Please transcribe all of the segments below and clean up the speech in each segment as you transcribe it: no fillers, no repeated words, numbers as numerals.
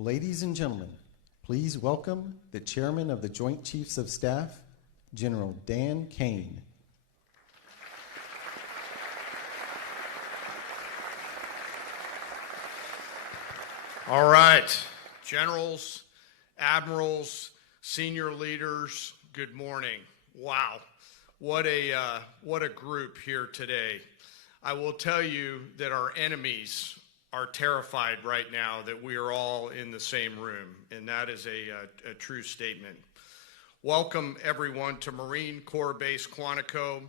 Ladies and gentlemen, please welcome the Chairman of the Joint Chiefs of Staff, General Dan Kane. All right, generals, admirals, senior leaders, good morning. Wow, what a group here today. I will tell you that our enemies are terrified right now that we are all in the same room, and that is a true statement. Welcome everyone to Marine Corps Base Quantico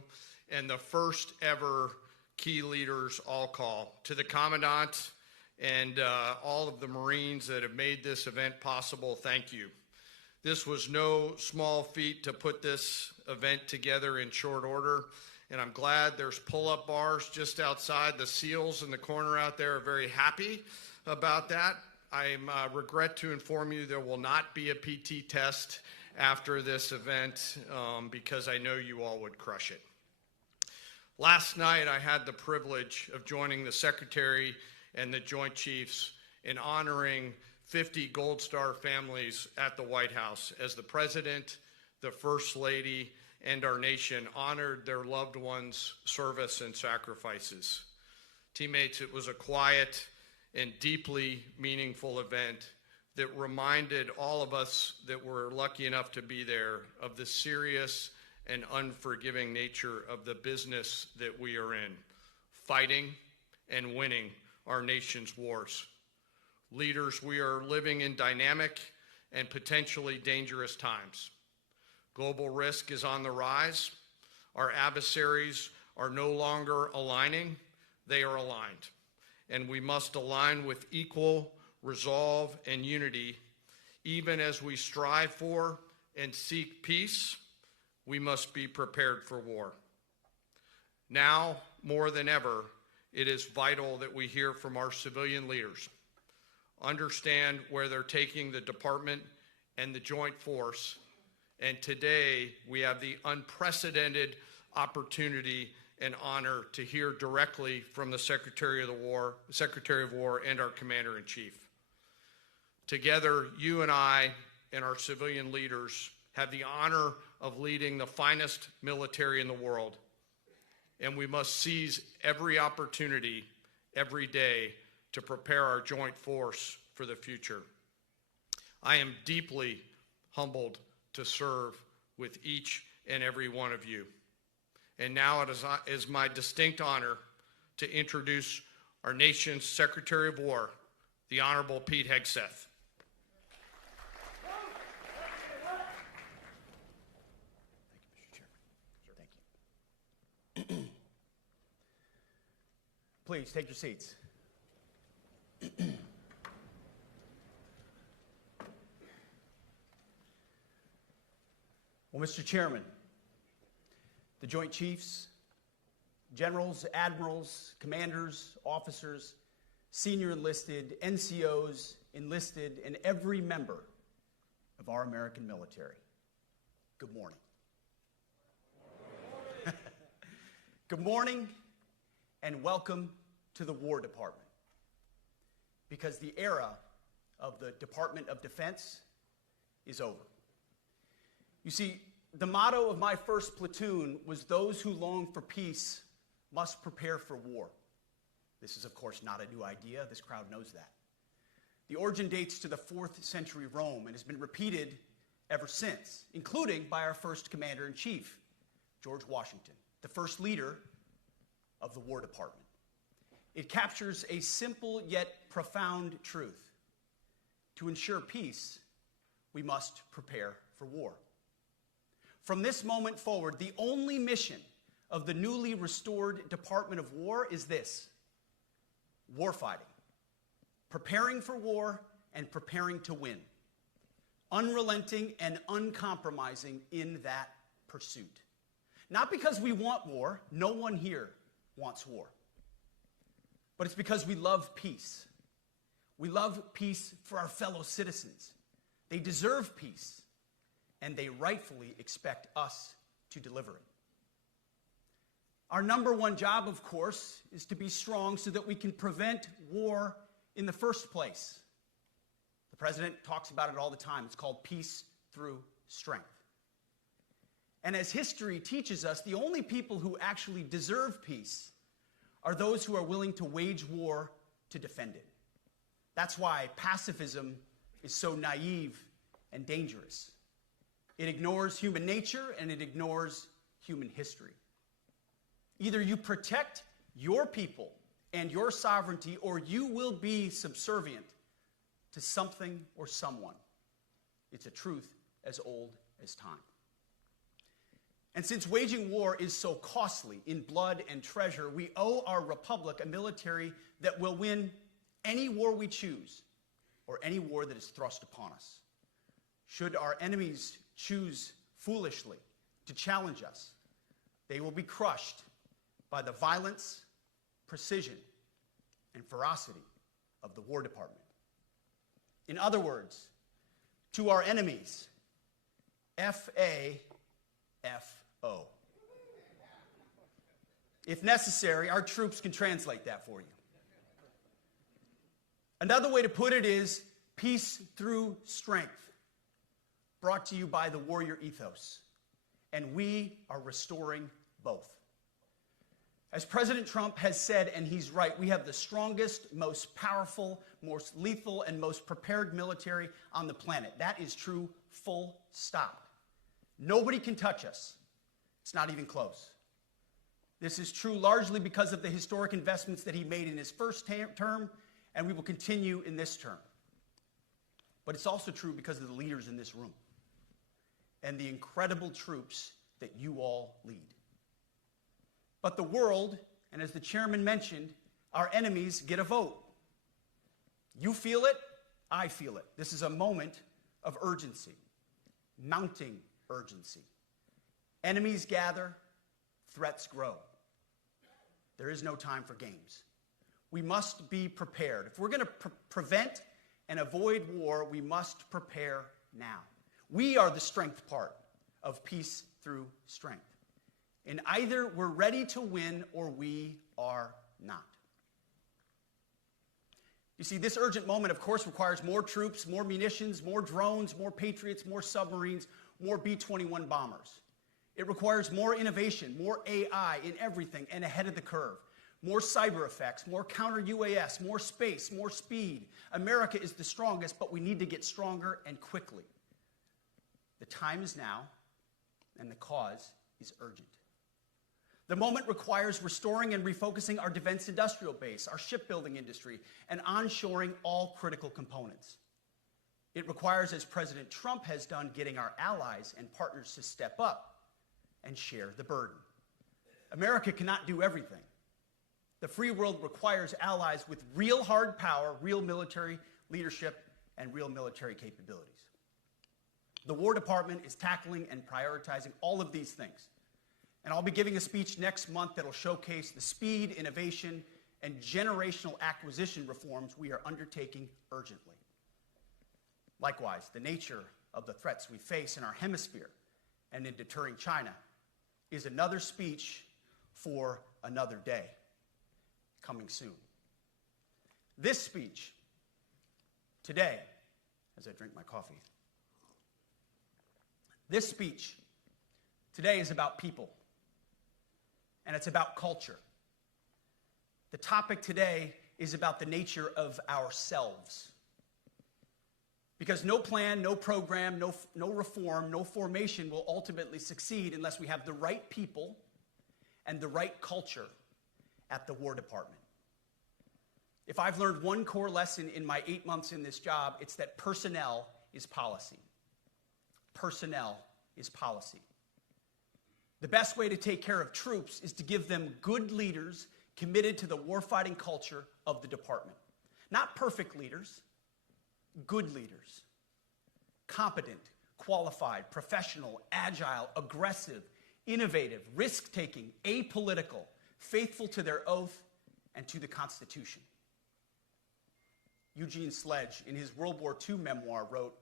and the first ever Key Leaders All Call. To the Commandant and all of the Marines that have made this event possible, thank you. This was no small feat to put this event together in short order, and I'm glad there's pull-up bars just outside. The SEALs in the corner out there are very happy about that. I regret to inform you there will not be a PT test after this event because I know you all would crush it. Last night I had the privilege of joining the Secretary and the Joint Chiefs in honoring 50 Gold Star families at the White House as the President, the First Lady, and our nation honored their loved ones' service and sacrifices. Teammates, it was a quiet and deeply meaningful event that reminded all of us that were lucky enough to be there of the serious and unforgiving nature of the business that we are in, fighting and winning our nation's wars. Leaders, we are living in dynamic and potentially dangerous times. Global risk is on the rise. Our adversaries are no longer aligning, they are aligned. And we must align with equal resolve and unity. Even as we strive for and seek peace, we must be prepared for war. Now, more than ever, it is vital that we hear from our civilian leaders, understand where they're taking the department and the joint force. And today, we have the unprecedented opportunity and honor to hear directly from the Secretary of War and our Commander-in-Chief. Together, you and I and our civilian leaders have the honor of leading the finest military in the world. And we must seize every opportunity, every day, to prepare our joint force for the future. I am deeply humbled to serve with each and every one of you. And now it is my distinct honor to introduce our nation's Secretary of War, the Honorable Pete Hegseth. Thank you, Mr. Chairman. Thank you. Please take your seats. Well, Mr. Chairman, the Joint Chiefs, generals, admirals, commanders, officers, senior enlisted, NCOs, enlisted, and every member of our American military, good morning. Good morning and welcome to the War Department, because the era of the Department of Defense is over. You see, the motto of my first platoon was, "Those who long for peace must prepare for war." This is, of course, not a new idea. This crowd knows that. The origin dates to the 4th century Rome and has been repeated ever since, including by our first Commander-in-Chief, George Washington, the first leader of the War Department. It captures a simple yet profound truth. To ensure peace, we must prepare for war. From this moment forward, the only mission of the newly restored Department of War is this: warfighting, preparing for war and preparing to win, unrelenting and uncompromising in that pursuit. Not because we want war, no one here wants war, but it's because we love peace. We love peace for our fellow citizens. They deserve peace, and they rightfully expect us to deliver it. Our number one job, of course, is to be strong so that we can prevent war in the first place. The president talks about it all the time. It's called peace through strength. And as history teaches us, the only people who actually deserve peace are those who are willing to wage war to defend it. That's why pacifism is so naive and dangerous. It ignores human nature and it ignores human history. Either you protect your people and your sovereignty, or you will be subservient to something or someone. It's a truth as old as time. And since waging war is so costly in blood and treasure, we owe our republic a military that will win any war we choose, or any war that is thrust upon us. Should our enemies choose foolishly to challenge us, they will be crushed by the violence, precision, and ferocity of the War Department. In other words, to our enemies, F-A-F-O. If necessary, our troops can translate that for you. Another way to put it is peace through strength, brought to you by the warrior ethos. And we are restoring both. As President Trump has said, and he's right, we have the strongest, most powerful, most lethal, and most prepared military on the planet. That is true, full stop. Nobody can touch us. It's not even close. This is true largely because of the historic investments that he made in his first term, and we will continue in this term. But it's also true because of the leaders in this room and the incredible troops that you all lead. But the world, and as the chairman mentioned, our enemies get a vote. You feel it, I feel it. This is a moment of urgency, mounting urgency. Enemies gather, threats grow. There is no time for games. We must be prepared. If we're going to prevent and avoid war, we must prepare now. We are the strength part of peace through strength. And either we're ready to win or we are not. You see, this urgent moment, of course, requires more troops, more munitions, more drones, more Patriots, more submarines, more B-21 bombers. It requires more innovation, more AI in everything and ahead of the curve. More cyber effects, more counter-UAS, more space, more speed. America is the strongest, but we need to get stronger and quickly. The time is now, and the cause is urgent. The moment requires restoring and refocusing our defense industrial base, our shipbuilding industry, and onshoring all critical components. It requires, as President Trump has done, getting our allies and partners to step up and share the burden. America cannot do everything. The free world requires allies with real hard power, real military leadership, and real military capabilities. The War Department is tackling and prioritizing all of these things. And I'll be giving a speech next month that will showcase the speed, innovation, and generational acquisition reforms we are undertaking urgently. Likewise, the nature of the threats we face in our hemisphere and in deterring China is another speech for another day, coming soon. This speech today, as I drink my coffee, this speech today is about people, and it's about culture. The topic today is about the nature of ourselves. Because no plan, no program, no reform, no formation will ultimately succeed unless we have the right people and the right culture at the War Department. If I've learned one core lesson in my 8 months in this job, it's that personnel is policy. Personnel is policy. The best way to take care of troops is to give them good leaders committed to the warfighting culture of the department. Not perfect leaders, good leaders. Competent, qualified, professional, agile, aggressive, innovative, risk-taking, apolitical, faithful to their oath and to the Constitution. Eugene Sledge, in his World War II memoir, wrote,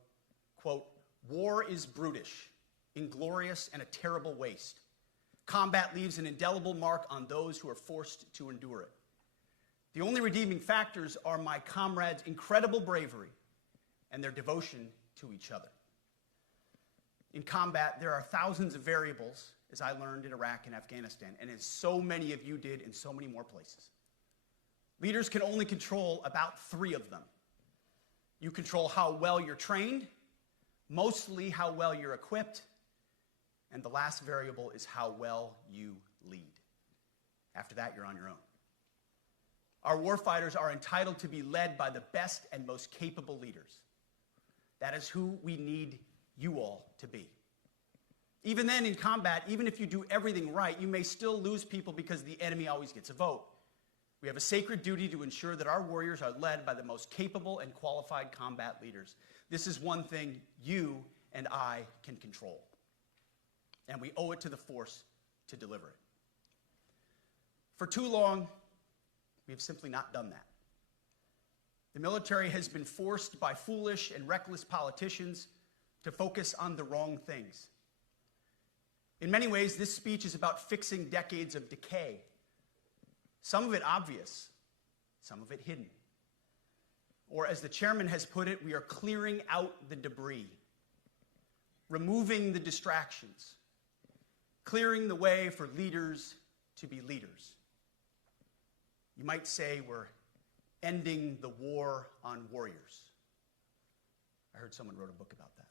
quote, "War is brutish, inglorious, and a terrible waste. Combat leaves an indelible mark on those who are forced to endure it. The only redeeming factors are my comrades' incredible bravery and their devotion to each other. In combat, there are thousands of variables, as I learned in Iraq and Afghanistan, and as so many of you did in so many more places. Leaders can only control about 3 of them. You control how well you're trained, mostly how well you're equipped, and the last variable is how well you lead. After that, you're on your own. Our warfighters are entitled to be led by the best and most capable leaders. That is who we need you all to be. Even then, in combat, even if you do everything right, you may still lose people because the enemy always gets a vote. We have a sacred duty to ensure that our warriors are led by the most capable and qualified combat leaders. This is one thing you and I can control, and we owe it to the force to deliver it. For too long, we have simply not done that. The military has been forced by foolish and reckless politicians to focus on the wrong things. In many ways, this speech is about fixing decades of decay. Some of it obvious, some of it hidden. Or as the chairman has put it, we are clearing out the debris, removing the distractions, clearing the way for leaders to be leaders. You might say we're ending the war on warriors. I heard someone wrote a book about that.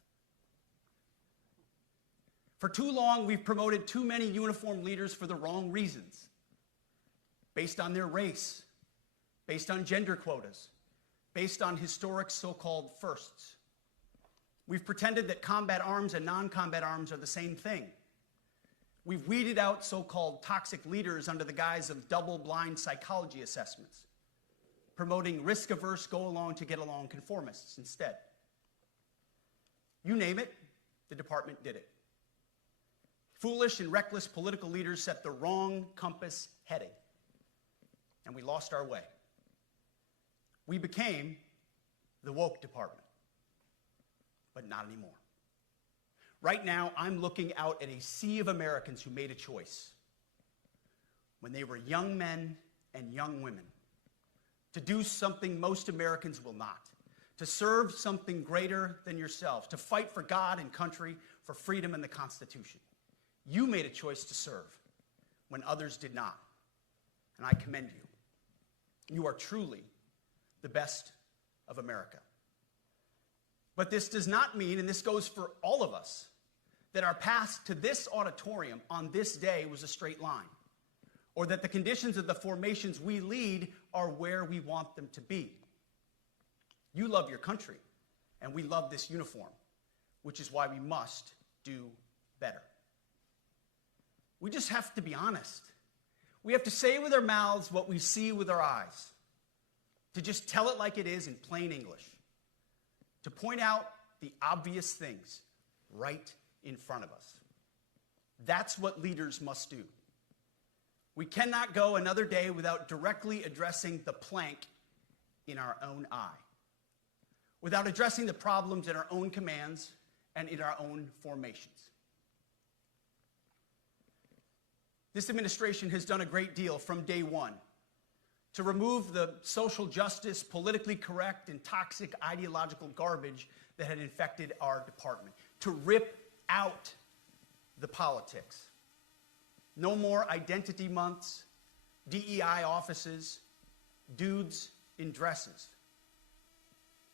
For too long, we've promoted too many uniformed leaders for the wrong reasons, based on their race, based on gender quotas, based on historic so-called firsts. We've pretended that combat arms and non-combat arms are the same thing. We've weeded out so-called toxic leaders under the guise of double-blind psychology assessments, promoting risk-averse, go-along-to-get-along conformists instead. You name it, the department did it. Foolish and reckless political leaders set the wrong compass heading, and we lost our way. We became the woke department, but not anymore. Right now, I'm looking out at a sea of Americans who made a choice when they were young men and young women to do something most Americans will not, to serve something greater than yourselves, to fight for God and country, for freedom and the Constitution. You made a choice to serve when others did not, and I commend you. You are truly the best of America. But this does not mean, and this goes for all of us, that our path to this auditorium on this day was a straight line, or that the conditions of the formations we lead are where we want them to be. You love your country, and we love this uniform, which is why we must do better. We just have to be honest. We have to say with our mouths what we see with our eyes, to just tell it like it is in plain English, to point out the obvious things right in front of us. That's what leaders must do. We cannot go another day without directly addressing the plank in our own eye, without addressing the problems in our own commands and in our own formations. This administration has done a great deal from day one to remove the social justice, politically correct, and toxic ideological garbage that had infected our department, to rip out the politics. No more identity months, DEI offices, dudes in dresses.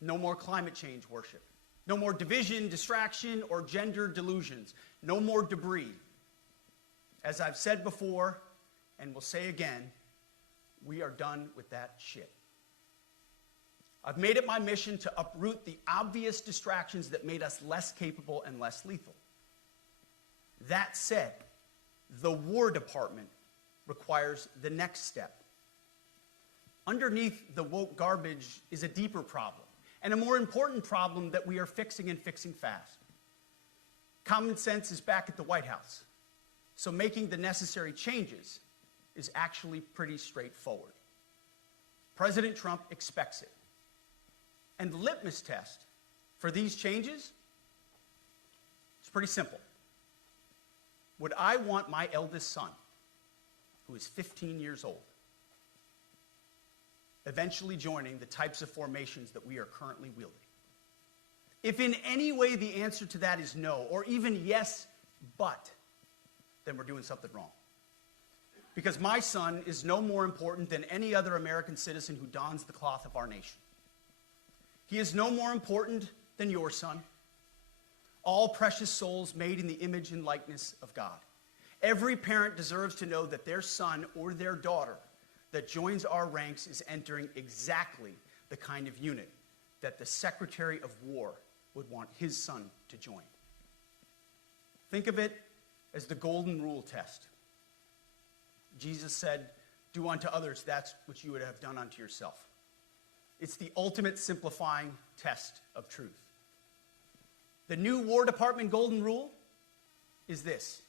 No more climate change worship. No more division, distraction, or gender delusions. No more debris. As I've said before, and will say again, we are done with that shit. I've made it my mission to uproot the obvious distractions that made us less capable and less lethal. That said, the War Department requires the next step. Underneath the woke garbage is a deeper problem, and a more important problem that we are fixing and fixing fast. Common sense is back at the White House, so making the necessary changes is actually pretty straightforward. President Trump expects it. And the litmus test for these changes is pretty simple. Would I want my eldest son, who is 15 years old, eventually joining the types of formations that we are currently wielding? If in any way the answer to that is no, or even yes, but, then we're doing something wrong. Because my son is no more important than any other American citizen who dons the cloth of our nation. He is no more important than your son. All precious souls made in the image and likeness of God. Every parent deserves to know that their son or their daughter that joins our ranks is entering exactly the kind of unit that the Secretary of War would want his son to join. Think of it as the golden rule test. Jesus said, "Do unto others that which you would have done unto yourself." It's the ultimate simplifying test of truth. The new War Department golden rule is this: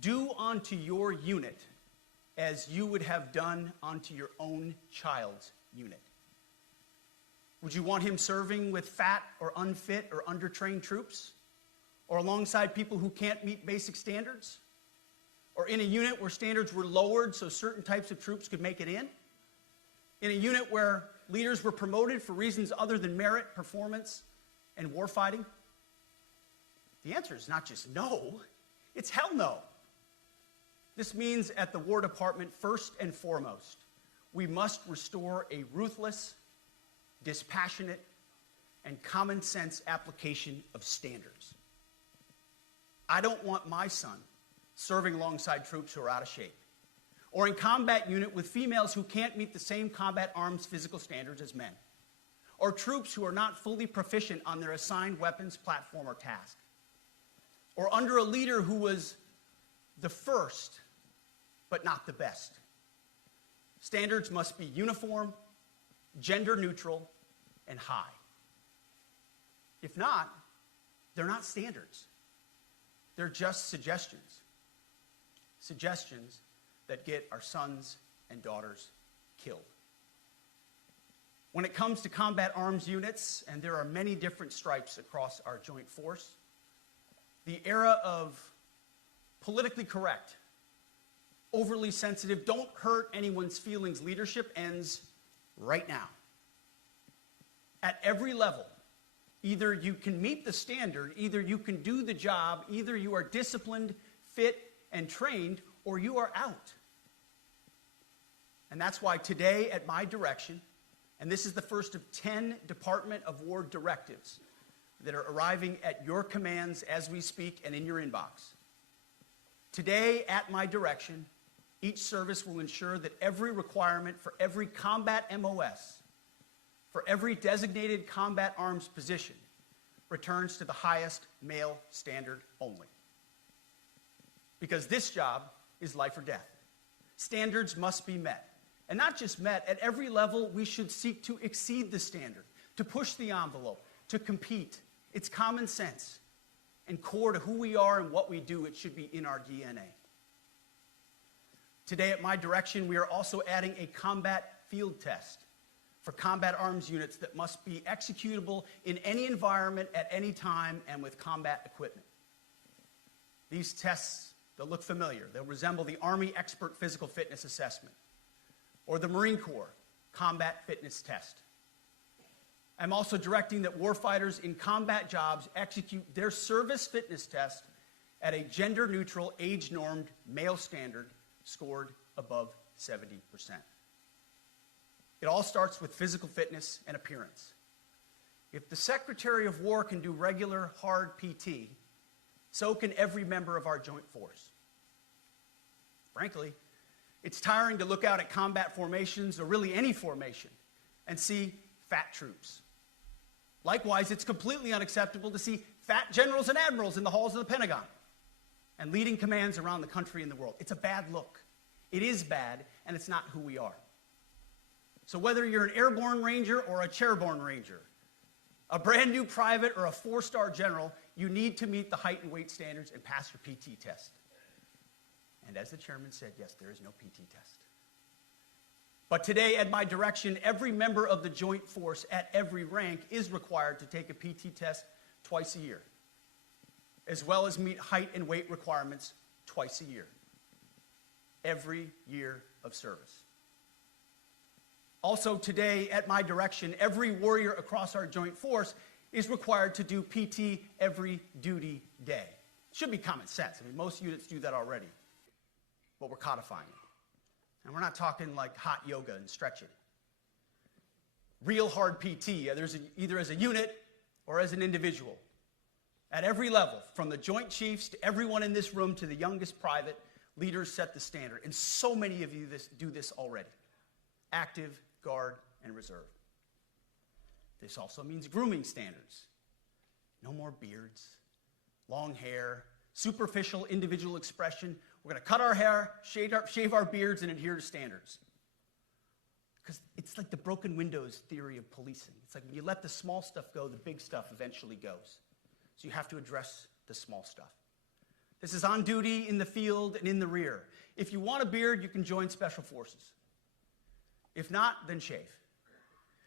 do unto your unit as you would have done unto your own child's unit. Would you want him serving with fat or unfit or undertrained troops? Or alongside people who can't meet basic standards? Or in a unit where standards were lowered so certain types of troops could make it in? In a unit where leaders were promoted for reasons other than merit, performance, and warfighting? The answer is not just no, it's hell no. This means at the War Department, first and foremost, we must restore a ruthless, dispassionate, and common sense application of standards. I don't want my son serving alongside troops who are out of shape, or in combat unit with females who can't meet the same combat arms physical standards as men, or troops who are not fully proficient on their assigned weapons, platform, or task, or under a leader who was the first but not the best. Standards must be uniform, gender neutral, and high. If not, they're not standards. They're just suggestions. Suggestions that get our sons and daughters killed. When it comes to combat arms units, and there are many different stripes across our joint force, the era of politically correct, overly sensitive, don't hurt anyone's feelings leadership ends right now. At every level, either you can meet the standard, either you can do the job, either you are disciplined, fit, and trained, or you are out. And that's why today, at my direction, and this is the first of 10 Department of War directives that are arriving at your commands as we speak and in your inbox. Today, at my direction, each service will ensure that every requirement for every combat MOS, for every designated combat arms position, returns to the highest male standard only. Because this job is life or death. Standards must be met. And not just met, at every level we should seek to exceed the standard, to push the envelope, to compete. It's common sense and core to who we are and what we do. It should be in our DNA. Today, at my direction, we are also adding a combat field test for combat arms units that must be executable in any environment at any time and with combat equipment. These tests, they'll look familiar. They'll resemble the Army Expert Physical Fitness Assessment or the Marine Corps Combat Fitness Test. I'm also directing that warfighters in combat jobs execute their service fitness test at a gender-neutral, age-normed male standard scored above 70%. It all starts with physical fitness and appearance. If the Secretary of War can do regular, hard PT, so can every member of our joint force. Frankly, it's tiring to look out at combat formations, or really any formation, and see fat troops. Likewise, it's completely unacceptable to see fat generals and admirals in the halls of the Pentagon and leading commands around the country and the world. It's a bad look. It is bad, and it's not who we are. So whether you're an airborne ranger or a chairborne ranger, a brand new private or a 4-star general, you need to meet the height and weight standards and pass your PT test. And as the chairman said, yes, there is no PT test. But today, at my direction, every member of the joint force at every rank is required to take a PT test twice a year, as well as meet height and weight requirements twice a year, every year of service. Also today, at my direction, every warrior across our joint force is required to do PT every duty day. It should be common sense. I mean, most units do that already, but we're codifying it. And we're not talking like hot yoga and stretching. Real hard PT, either as a unit or as an individual. At every level, from the Joint Chiefs to everyone in this room to the youngest private, leaders set the standard. And so many of you do this already. Active, guard, and reserve. This also means grooming standards. No more beards, long hair, superficial individual expression. We're going to cut our hair, shave our beards, and adhere to standards. Because it's like the broken windows theory of policing. It's like when you let the small stuff go, the big stuff eventually goes. So you have to address the small stuff. This is on duty, in the field, and in the rear. If you want a beard, you can join Special Forces. If not, then shave.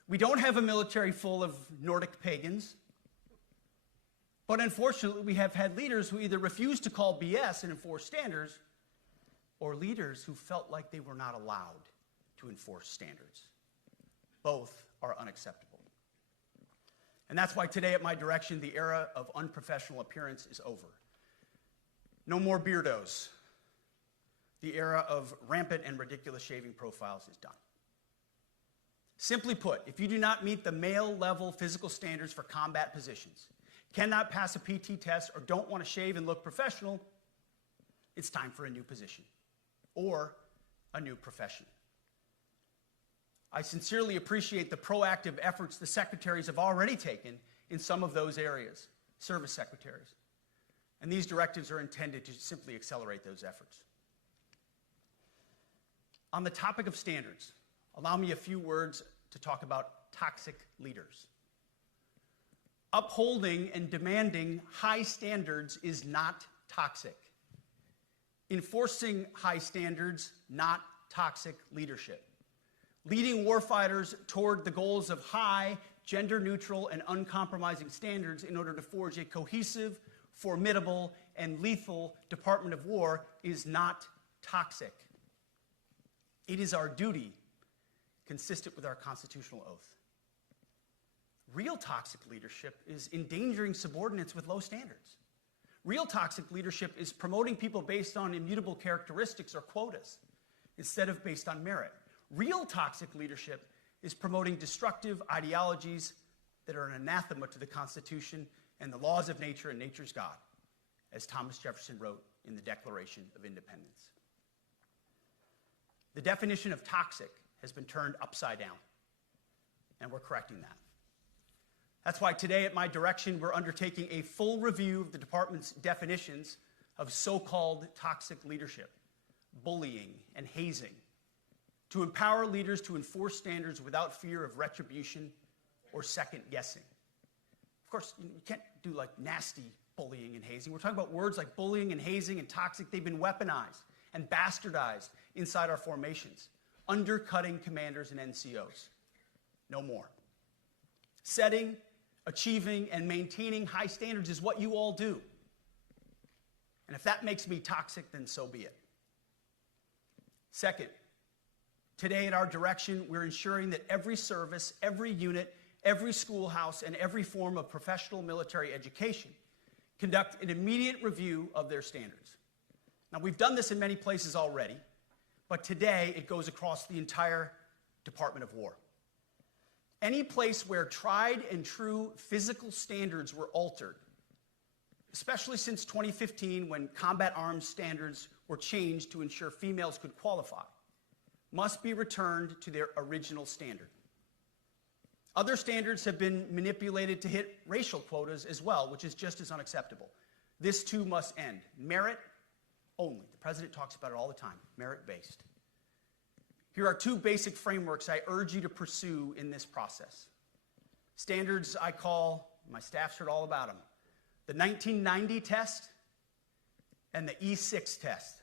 We don't have a military full of Nordic pagans. But unfortunately, we have had leaders who either refused to call BS and enforce standards, or leaders who felt like they were not allowed to enforce standards. Both are unacceptable. And that's why today, at my direction, the era of unprofessional appearance is over. No more beardos. The era of rampant and ridiculous shaving profiles is done. Simply put, if you do not meet the male-level physical standards for combat positions, cannot pass a PT test, or don't want to shave and look professional, it's time for a new position or a new profession. I sincerely appreciate the proactive efforts the secretaries have already taken in some of those areas, service secretaries. And these directives are intended to simply accelerate those efforts. On the topic of standards, allow me a few words to talk about toxic leaders. Upholding and demanding high standards is not toxic. Enforcing high standards, not toxic leadership. Leading warfighters toward the goals of high, gender-neutral, and uncompromising standards in order to forge a cohesive, formidable, and lethal Department of War is not toxic. It is our duty, consistent with our constitutional oath. Real toxic leadership is endangering subordinates with low standards. Real toxic leadership is promoting people based on immutable characteristics or quotas instead of based on merit. Real toxic leadership is promoting destructive ideologies that are an anathema to the Constitution and the laws of nature and nature's God, as Thomas Jefferson wrote in the Declaration of Independence. The definition of toxic has been turned upside down, and we're correcting that. That's why today, at my direction, we're undertaking a full review of the department's definitions of so-called toxic leadership, bullying, and hazing, to empower leaders to enforce standards without fear of retribution or second guessing. Of course, you can't do like nasty bullying and hazing. We're talking about words like bullying and hazing and toxic. They've been weaponized and bastardized inside our formations, undercutting commanders and NCOs. No more. Setting, achieving, and maintaining high standards is what you all do. And if that makes me toxic, then so be it. Second, today at our direction, we're ensuring that every service, every unit, every schoolhouse, and every form of professional military education conduct an immediate review of their standards. Now, we've done this in many places already, but today it goes across the entire Department of War. Any place where tried and true physical standards were altered, especially since 2015 when combat arms standards were changed to ensure females could qualify, must be returned to their original standard. Other standards have been manipulated to hit racial quotas as well, which is just as unacceptable. This too must end. Merit only. The president talks about it all the time, merit-based. Here are two basic frameworks I urge you to pursue in this process. Standards I call, my staff's heard all about them, the 1990 test and the E6 test.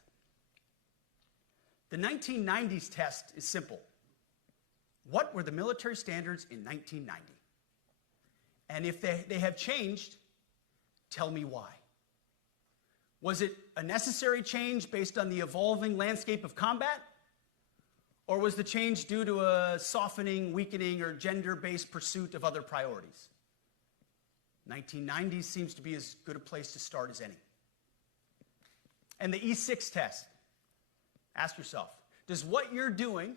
The 1990s test is simple. What were the military standards in 1990? And if they have changed, tell me why. Was it a necessary change based on the evolving landscape of combat? Or was the change due to a softening, weakening, or gender-based pursuit of other priorities? 1990s seems to be as good a place to start as any. And the E6 test. Ask yourself, does what you're doing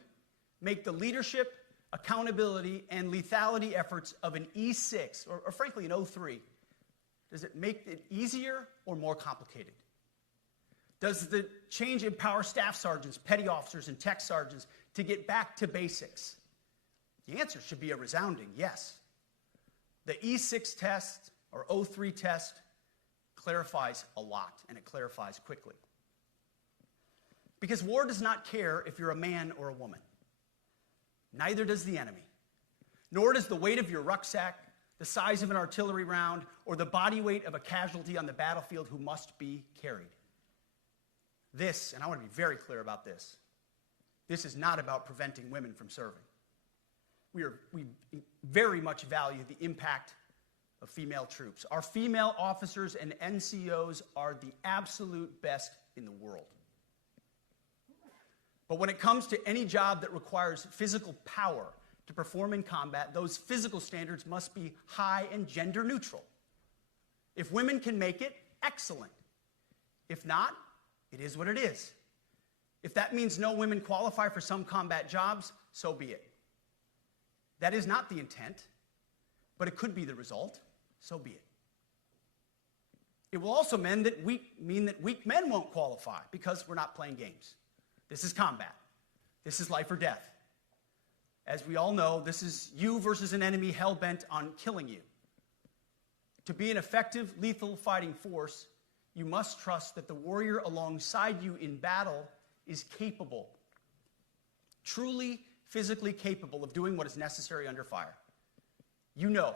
make the leadership, accountability, and lethality efforts of an E6, or frankly an O3, does it make it easier or more complicated? Does the change empower staff sergeants, petty officers, and tech sergeants to get back to basics? The answer should be a resounding yes. The E6 test, or O3 test, clarifies a lot, and it clarifies quickly. Because war does not care if you're a man or a woman. Neither does the enemy. Nor does the weight of your rucksack, the size of an artillery round, or the body weight of a casualty on the battlefield who must be carried. This, and I want to be very clear about this, this is not about preventing women from serving. We very much value the impact of female troops. Our female officers and NCOs are the absolute best in the world. But when it comes to any job that requires physical power to perform in combat, those physical standards must be high and gender neutral. If women can make it, excellent. If not, it is what it is. If that means no women qualify for some combat jobs, so be it. That is not the intent, but it could be the result, so be it. It will also mean that weak men won't qualify because we're not playing games. This is combat. This is life or death. As we all know, this is you versus an enemy hell-bent on killing you. To be an effective, lethal fighting force, you must trust that the warrior alongside you in battle is capable, truly physically capable of doing what is necessary under fire. You know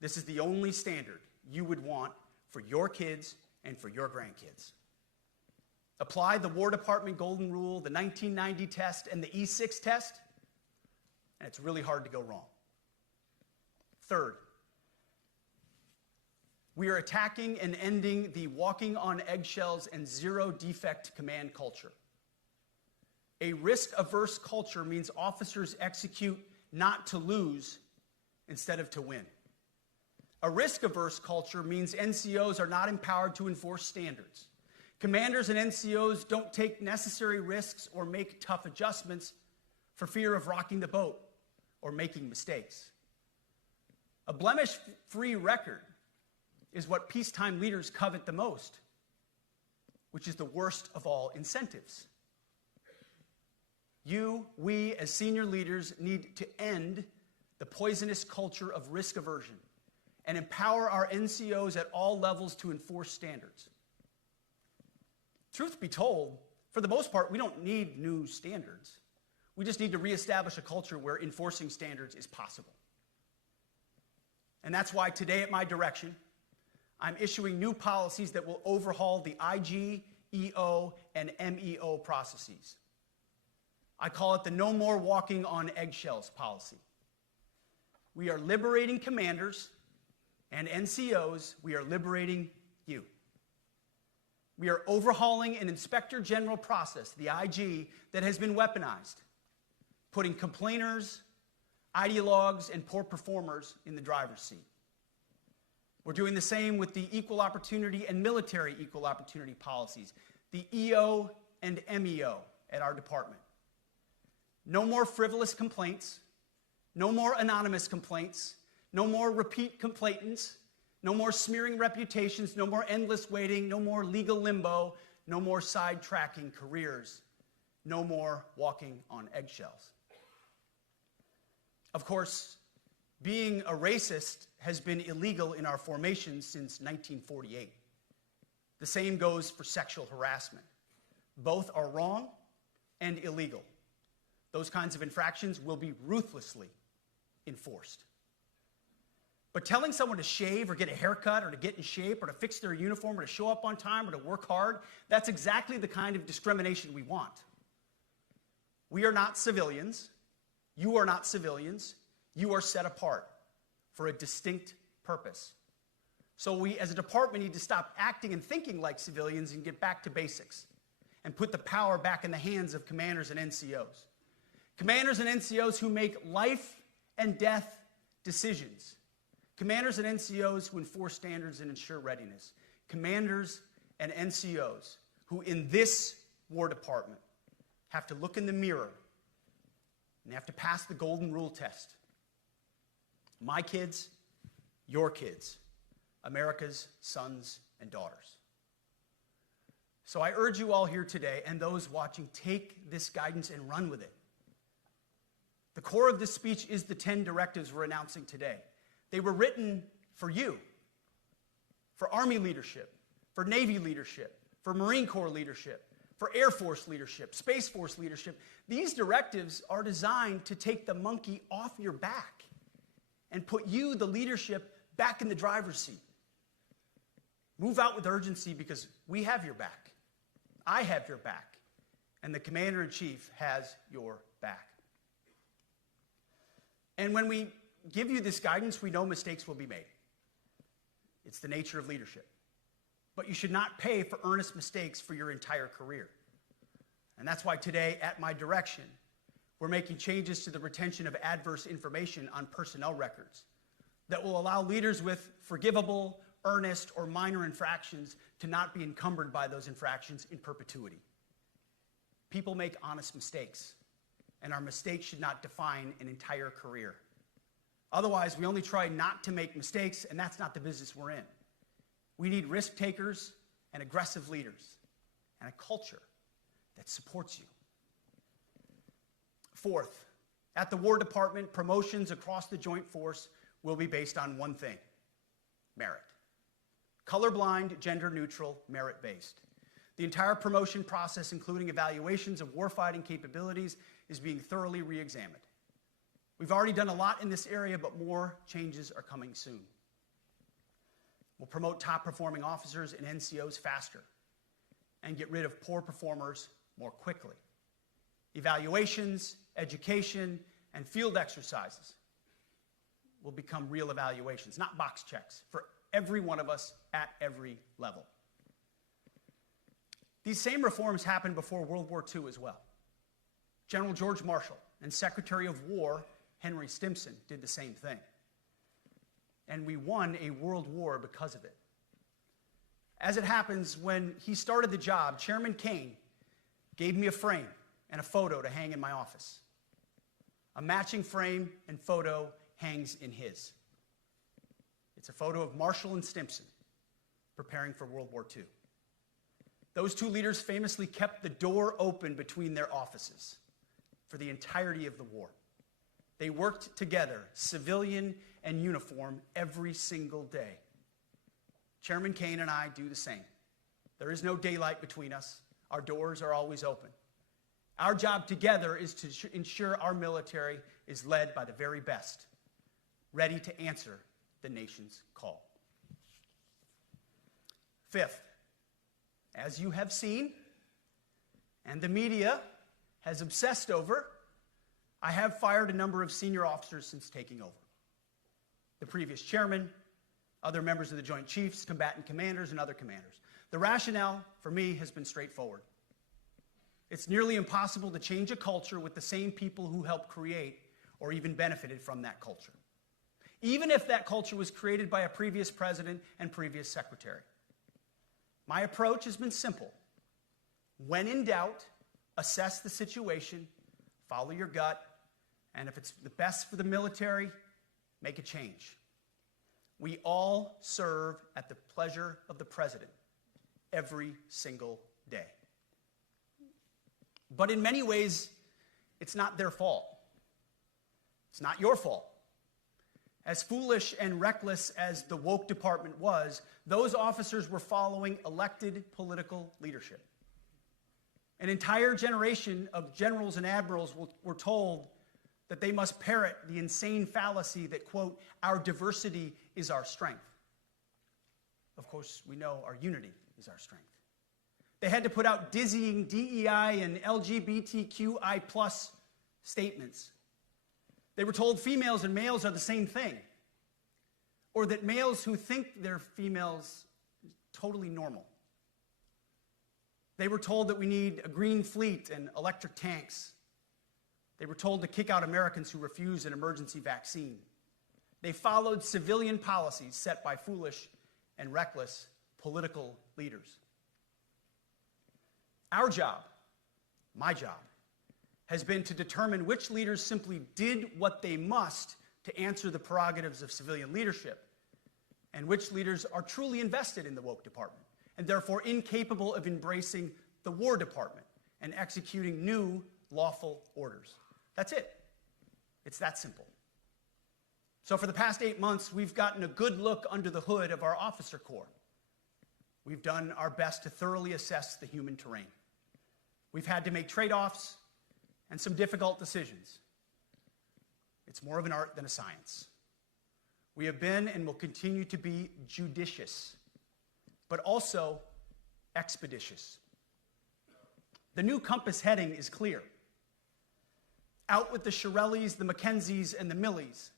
this is the only standard you would want for your kids and for your grandkids. Apply the War Department Golden Rule, the 1990 test, and the E6 test, and it's really hard to go wrong. Third, we are attacking and ending the walking on eggshells and zero-defect command culture. A risk-averse culture means officers execute not to lose instead of to win. A risk-averse culture means NCOs are not empowered to enforce standards. Commanders and NCOs don't take necessary risks or make tough adjustments for fear of rocking the boat or making mistakes. A blemish-free record is what peacetime leaders covet the most, which is the worst of all incentives. We, as senior leaders, need to end the poisonous culture of risk aversion and empower our NCOs at all levels to enforce standards. Truth be told, for the most part, we don't need new standards. We just need to reestablish a culture where enforcing standards is possible. And that's why today, at my direction, I'm issuing new policies that will overhaul the IG, EO, and MEO processes. I call it the No More Walking on Eggshells policy. We are liberating commanders and NCOs. We are liberating you. We are overhauling an inspector general process, the IG, that has been weaponized, putting complainers, ideologues, and poor performers in the driver's seat. We're doing the same with the equal opportunity and military equal opportunity policies, the EO and MEO at our department. No more frivolous complaints, no more anonymous complaints, no more repeat complainants, no more smearing reputations, no more endless waiting, no more legal limbo, no more sidetracking careers, no more walking on eggshells. Of course, being a racist has been illegal in our formation since 1948. The same goes for sexual harassment. Both are wrong and illegal. Those kinds of infractions will be ruthlessly enforced. But telling someone to shave or get a haircut or to get in shape or to fix their uniform or to show up on time or to work hard, that's exactly the kind of discrimination we want. We are not civilians. You are not civilians. You are set apart for a distinct purpose. So we, as a department, need to stop acting and thinking like civilians and get back to basics and put the power back in the hands of commanders and NCOs. Commanders and NCOs who make life and death decisions. Commanders and NCOs who enforce standards and ensure readiness. Commanders and NCOs who in this War Department have to look in the mirror and they have to pass the golden rule test. My kids, your kids, America's sons and daughters. So I urge you all here today and those watching, take this guidance and run with it. The core of this speech is the 10 directives we're announcing today. They were written for you, for Army leadership, for Navy leadership, for Marine Corps leadership, for Air Force leadership, Space Force leadership. These directives are designed to take the monkey off your back and put you, the leadership, back in the driver's seat. Move out with urgency because we have your back. I have your back. And the Commander-in-Chief has your back. And when we give you this guidance, we know mistakes will be made. It's the nature of leadership. But you should not pay for earnest mistakes for your entire career. And that's why today, at my direction, we're making changes to the retention of adverse information on personnel records that will allow leaders with forgivable, earnest, or minor infractions to not be encumbered by those infractions in perpetuity. People make honest mistakes, and our mistakes should not define an entire career. Otherwise, we only try not to make mistakes, and that's not the business we're in. We need risk takers and aggressive leaders and a culture that supports you. Fourth, at the War Department, promotions across the Joint Force will be based on one thing: merit. Colorblind, gender-neutral, merit-based. The entire promotion process, including evaluations of warfighting capabilities, is being thoroughly re-examined. We've already done a lot in this area, but more changes are coming soon. We'll promote top-performing officers and NCOs faster and get rid of poor performers more quickly. Evaluations, education, and field exercises will become real evaluations, not box checks, for every one of us at every level. These same reforms happened before World War II as well. General George Marshall and Secretary of War Henry Stimson did the same thing. And we won a world war because of it. As it happens, when he started the job, Chairman Kane gave me a frame and a photo to hang in my office. A matching frame and photo hangs in his. It's a photo of Marshall and Stimson preparing for World War II. Those two leaders famously kept the door open between their offices for the entirety of the war. They worked together, civilian and uniform, every single day. Chairman Kane and I do the same. There is no daylight between us. Our doors are always open. Our job together is to ensure our military is led by the very best, ready to answer the nation's call. Fifth, as you have seen, and the media has obsessed over, I have fired a number of senior officers since taking over. The previous chairman, other members of the Joint Chiefs, combatant commanders, and other commanders. The rationale for me has been straightforward. It's nearly impossible to change a culture with the same people who helped create or even benefited from that culture, even if that culture was created by a previous president and previous secretary. My approach has been simple. When in doubt, assess the situation, follow your gut, and if it's the best for the military, make a change. We all serve at the pleasure of the president every single day. But in many ways, it's not their fault. It's not your fault. As foolish and reckless as the woke department was, those officers were following elected political leadership. An entire generation of generals and admirals were told that they must parrot the insane fallacy that, quote, our diversity is our strength. Of course, we know our unity is our strength. They had to put out dizzying DEI and LGBTQI+ statements. They were told females and males are the same thing, or that males who think they're females is totally normal. They were told that we need a green fleet and electric tanks. They were told to kick out Americans who refuse an emergency vaccine. They followed civilian policies set by foolish and reckless political leaders. Our job, my job, has been to determine which leaders simply did what they must to answer the prerogatives of civilian leadership, and which leaders are truly invested in the woke department, and therefore incapable of embracing the War Department and executing new lawful orders. That's it. It's that simple. So for the past 8 months, we've gotten a good look under the hood of our officer corps. We've done our best to thoroughly assess the human terrain. We've had to make trade-offs and some difficult decisions. It's more of an art than a science. We have been and will continue to be judicious, but also expeditious. The new compass heading is clear. Out with the Shirellis, the Mackenzies, and the Millies,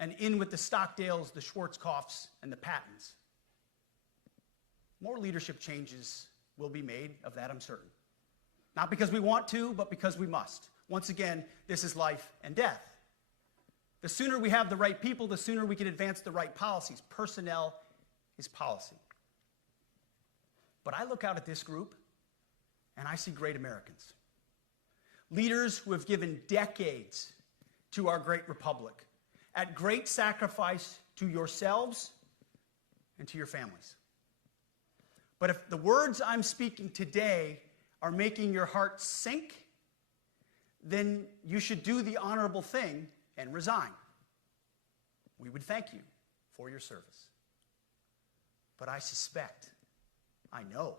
and in with the Stockdales, the Schwarzkopfs, and the Pattons. More leadership changes will be made, of that I'm certain. Not because we want to, but because we must. Once again, this is life and death. The sooner we have the right people, the sooner we can advance the right policies. Personnel is policy. But I look out at this group, and I see great Americans. Leaders who have given decades to our great republic, at great sacrifice to yourselves and to your families. But if the words I'm speaking today are making your heart sink, then you should do the honorable thing and resign. We would thank you for your service. But I suspect, I know,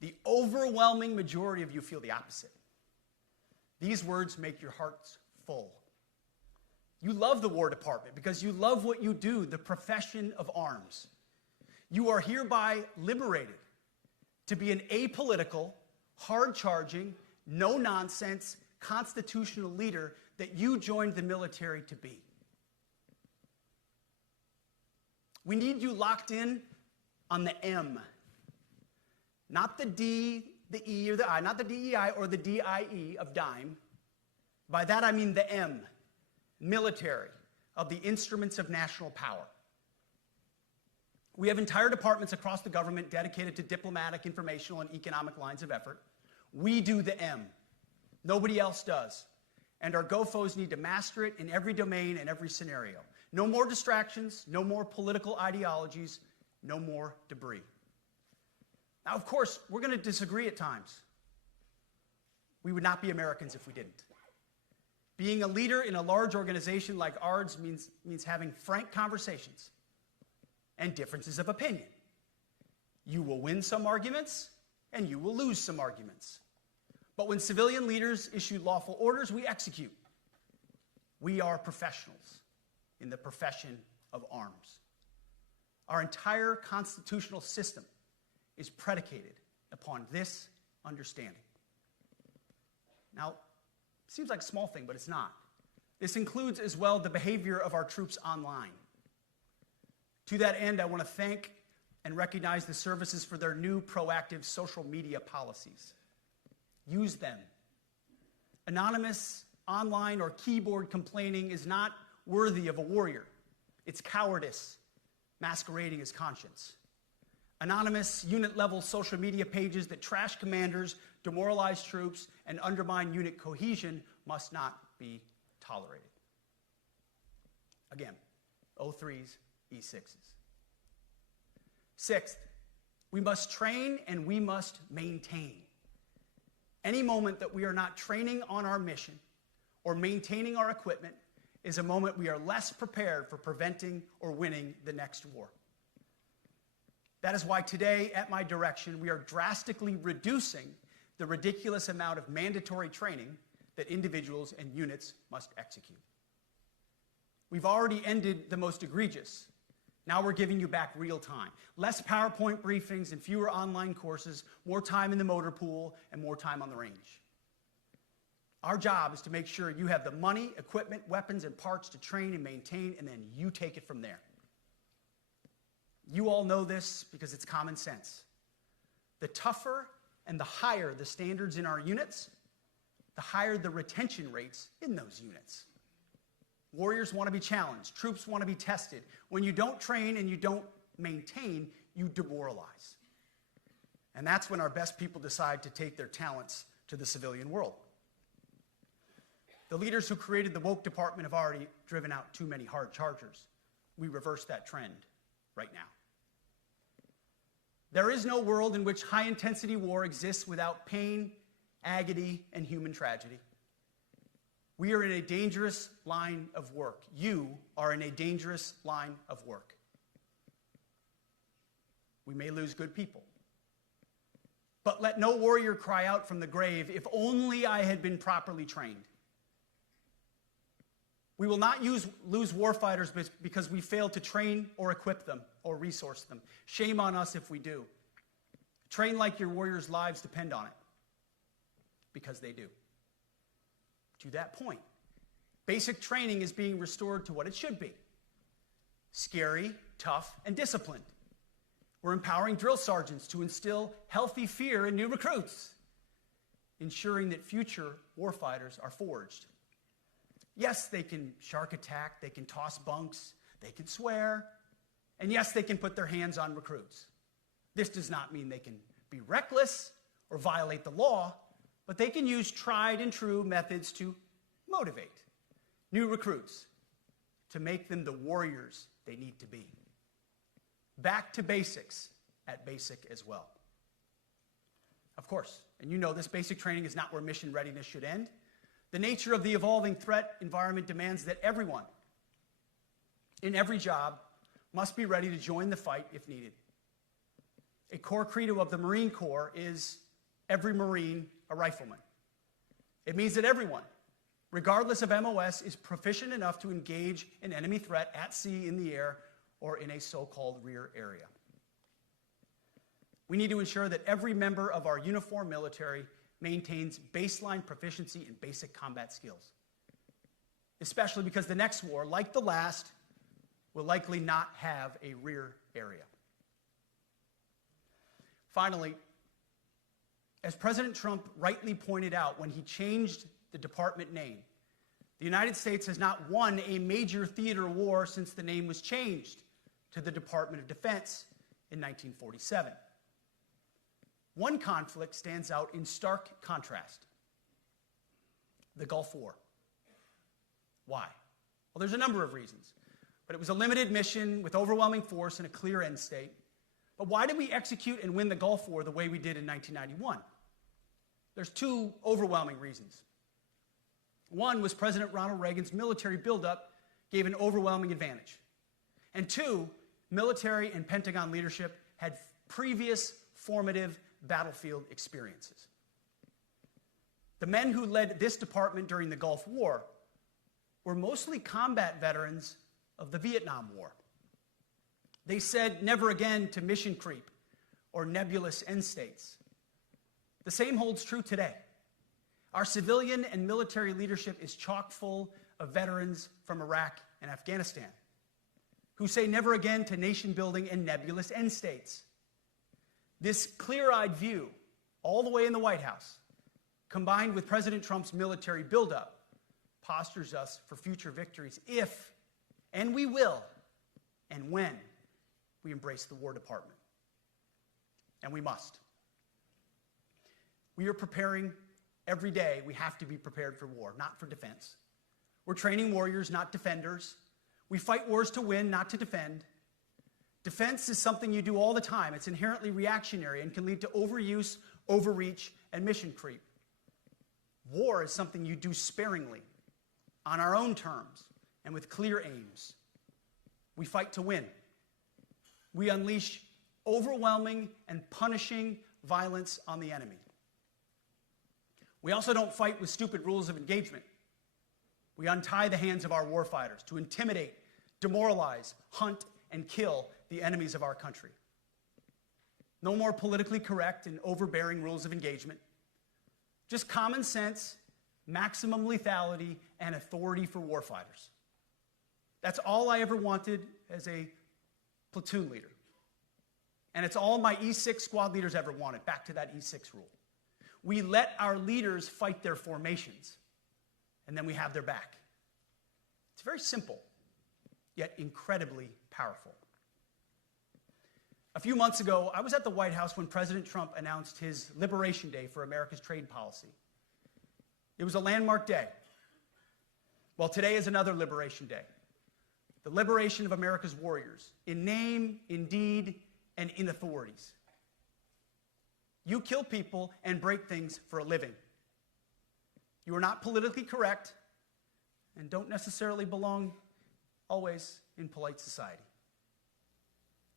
the overwhelming majority of you feel the opposite. These words make your hearts full. You love the War Department because you love what you do, the profession of arms. You are hereby liberated to be an apolitical, hard-charging, no-nonsense, constitutional leader that you joined the military to be. We need you locked in on the M, not the D, the E, or the I, not the DEI or the DIE of dime. By that I mean the M, military, of the instruments of national power. We have entire departments across the government dedicated to diplomatic, informational, and economic lines of effort. We do the M. Nobody else does. And our GOFOs need to master it in every domain and every scenario. No more distractions, no more political ideologies, no more debris. Now, of course, we're going to disagree at times. We would not be Americans if we didn't. Being a leader in a large organization like ours means having frank conversations and differences of opinion. You will win some arguments, and you will lose some arguments. But when civilian leaders issue lawful orders, we execute. We are professionals in the profession of arms. Our entire constitutional system is predicated upon this understanding. Now, it seems like a small thing, but it's not. This includes as well the behavior of our troops online. To that end, I want to thank and recognize the services for their new proactive social media policies. Use them. Anonymous, online, or keyboard complaining is not worthy of a warrior. It's cowardice masquerading as conscience. Anonymous, unit-level social media pages that trash commanders, demoralize troops, and undermine unit cohesion must not be tolerated. Again, O3s, E6s. Sixth, we must train and we must maintain. Any moment that we are not training on our mission or maintaining our equipment is a moment we are less prepared for preventing or winning the next war. That is why today, at my direction, we are drastically reducing the ridiculous amount of mandatory training that individuals and units must execute. We've already ended the most egregious. Now we're giving you back real time. Less PowerPoint briefings and fewer online courses, more time in the motor pool, and more time on the range. Our job is to make sure you have the money, equipment, weapons, and parts to train and maintain, and then you take it from there. You all know this because it's common sense. The tougher and the higher the standards in our units, the higher the retention rates in those units. Warriors want to be challenged. Troops want to be tested. When you don't train and you don't maintain, you demoralize. And that's when our best people decide to take their talents to the civilian world. The leaders who created the woke department have already driven out too many hard chargers. We reverse that trend right now. There is no world in which high-intensity war exists without pain, agony, and human tragedy. We are in a dangerous line of work. You are in a dangerous line of work. We may lose good people. But let no warrior cry out from the grave, if only I had been properly trained. We will not lose warfighters because we failed to train or equip them or resource them. Shame on us if we do. Train like your warriors' lives depend on it, because they do. To that point, basic training is being restored to what it should be: scary, tough, and disciplined. We're empowering drill sergeants to instill healthy fear in new recruits, ensuring that future warfighters are forged. Yes, they can shark attack, they can toss bunks, they can swear, and yes, they can put their hands on recruits. This does not mean they can be reckless or violate the law, but they can use tried and true methods to motivate new recruits, to make them the warriors they need to be. Back to basics at basic as well. Of course, and you know this, basic training is not where mission readiness should end. The nature of the evolving threat environment demands that everyone, in every job, must be ready to join the fight if needed. A core credo of the Marine Corps is every Marine a rifleman. It means that everyone, regardless of MOS, is proficient enough to engage an enemy threat at sea, in the air, or in a so-called rear area. We need to ensure that every member of our uniformed military maintains baseline proficiency in basic combat skills, especially because the next war, like the last, will likely not have a rear area. Finally, as President Trump rightly pointed out when he changed the department name, the United States has not won a major theater war since the name was changed to the Department of Defense in 1947. One conflict stands out in stark contrast: the Gulf War. Why? Well, there's a number of reasons, but it was a limited mission with overwhelming force and a clear end state. But why did we execute and win the Gulf War the way we did in 1991? There's two overwhelming reasons. One was President Ronald Reagan's military buildup gave an overwhelming advantage. And two, military and Pentagon leadership had previous formative battlefield experiences. The men who led this department during the Gulf War were mostly combat veterans of the Vietnam War. They said never again to mission creep or nebulous end states. The same holds true today. Our civilian and military leadership is chock full of veterans from Iraq and Afghanistan who say never again to nation building and nebulous end states. This clear-eyed view, all the way in the White House, combined with President Trump's military buildup, postures us for future victories if, and we will, and when we embrace the War Department. And we must. We are preparing every day. We have to be prepared for war, not for defense. We're training warriors, not defenders. We fight wars to win, not to defend. Defense is something you do all the time. It's inherently reactionary and can lead to overuse, overreach, and mission creep. War is something you do sparingly, on our own terms, and with clear aims. We fight to win. We unleash overwhelming and punishing violence on the enemy. We also don't fight with stupid rules of engagement. We untie the hands of our warfighters to intimidate, demoralize, hunt, and kill the enemies of our country. No more politically correct and overbearing rules of engagement. Just common sense, maximum lethality, and authority for warfighters. That's all I ever wanted as a platoon leader. And it's all my E6 squad leaders ever wanted, back to that E6 rule. We let our leaders fight their formations, and then we have their back. It's very simple, yet incredibly powerful. A few months ago, I was at the White House when President Trump announced his Liberation Day for America's trade policy. It was a landmark day. Well, today is another Liberation Day. The liberation of America's warriors, in name, in deed, and in authorities. You kill people and break things for a living. You are not politically correct and don't necessarily belong always in polite society.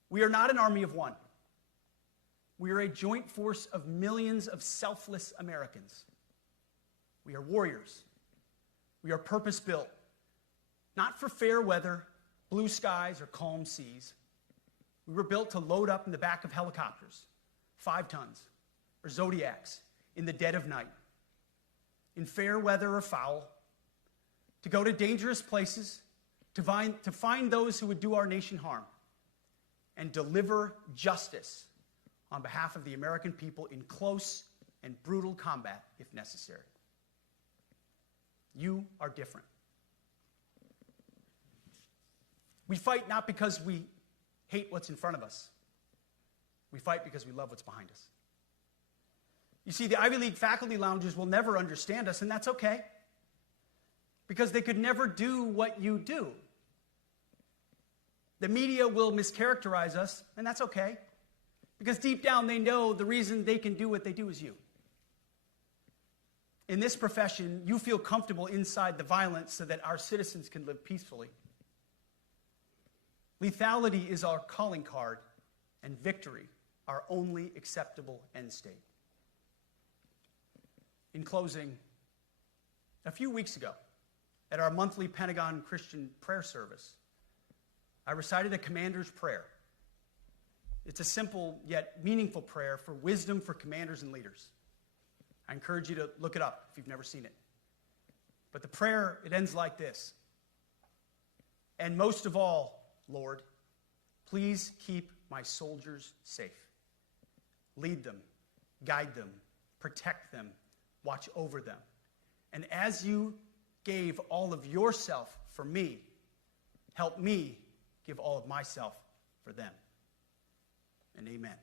We are not an army of one. We are a joint force of millions of selfless Americans. We are warriors. We are purpose-built, not for fair weather, blue skies, or calm seas. We were built to load up in the back of helicopters, 5 tons, or Zodiacs in the dead of night, in fair weather or foul, to go to dangerous places, to find those who would do our nation harm, and deliver justice on behalf of the American people in close and brutal combat if necessary. You are different. We fight not because we hate what's in front of us. We fight because we love what's behind us. You see, the Ivy League faculty lounges will never understand us, and that's okay, because they could never do what you do. The media will mischaracterize us, and that's okay, because deep down they know the reason they can do what they do is you. In this profession, you feel comfortable inside the violence so that our citizens can live peacefully. Lethality is our calling card, and victory our only acceptable end state. In closing, a few weeks ago, at our monthly Pentagon Christian prayer service, I recited a commander's prayer. It's a simple yet meaningful prayer for wisdom for commanders and leaders. I encourage you to look it up if you've never seen it. But the prayer, it ends like this. And most of all, Lord, please keep my soldiers safe. Lead them, guide them, protect them, watch over them. And as you gave all of yourself for me, help me give all of myself for them. And amen.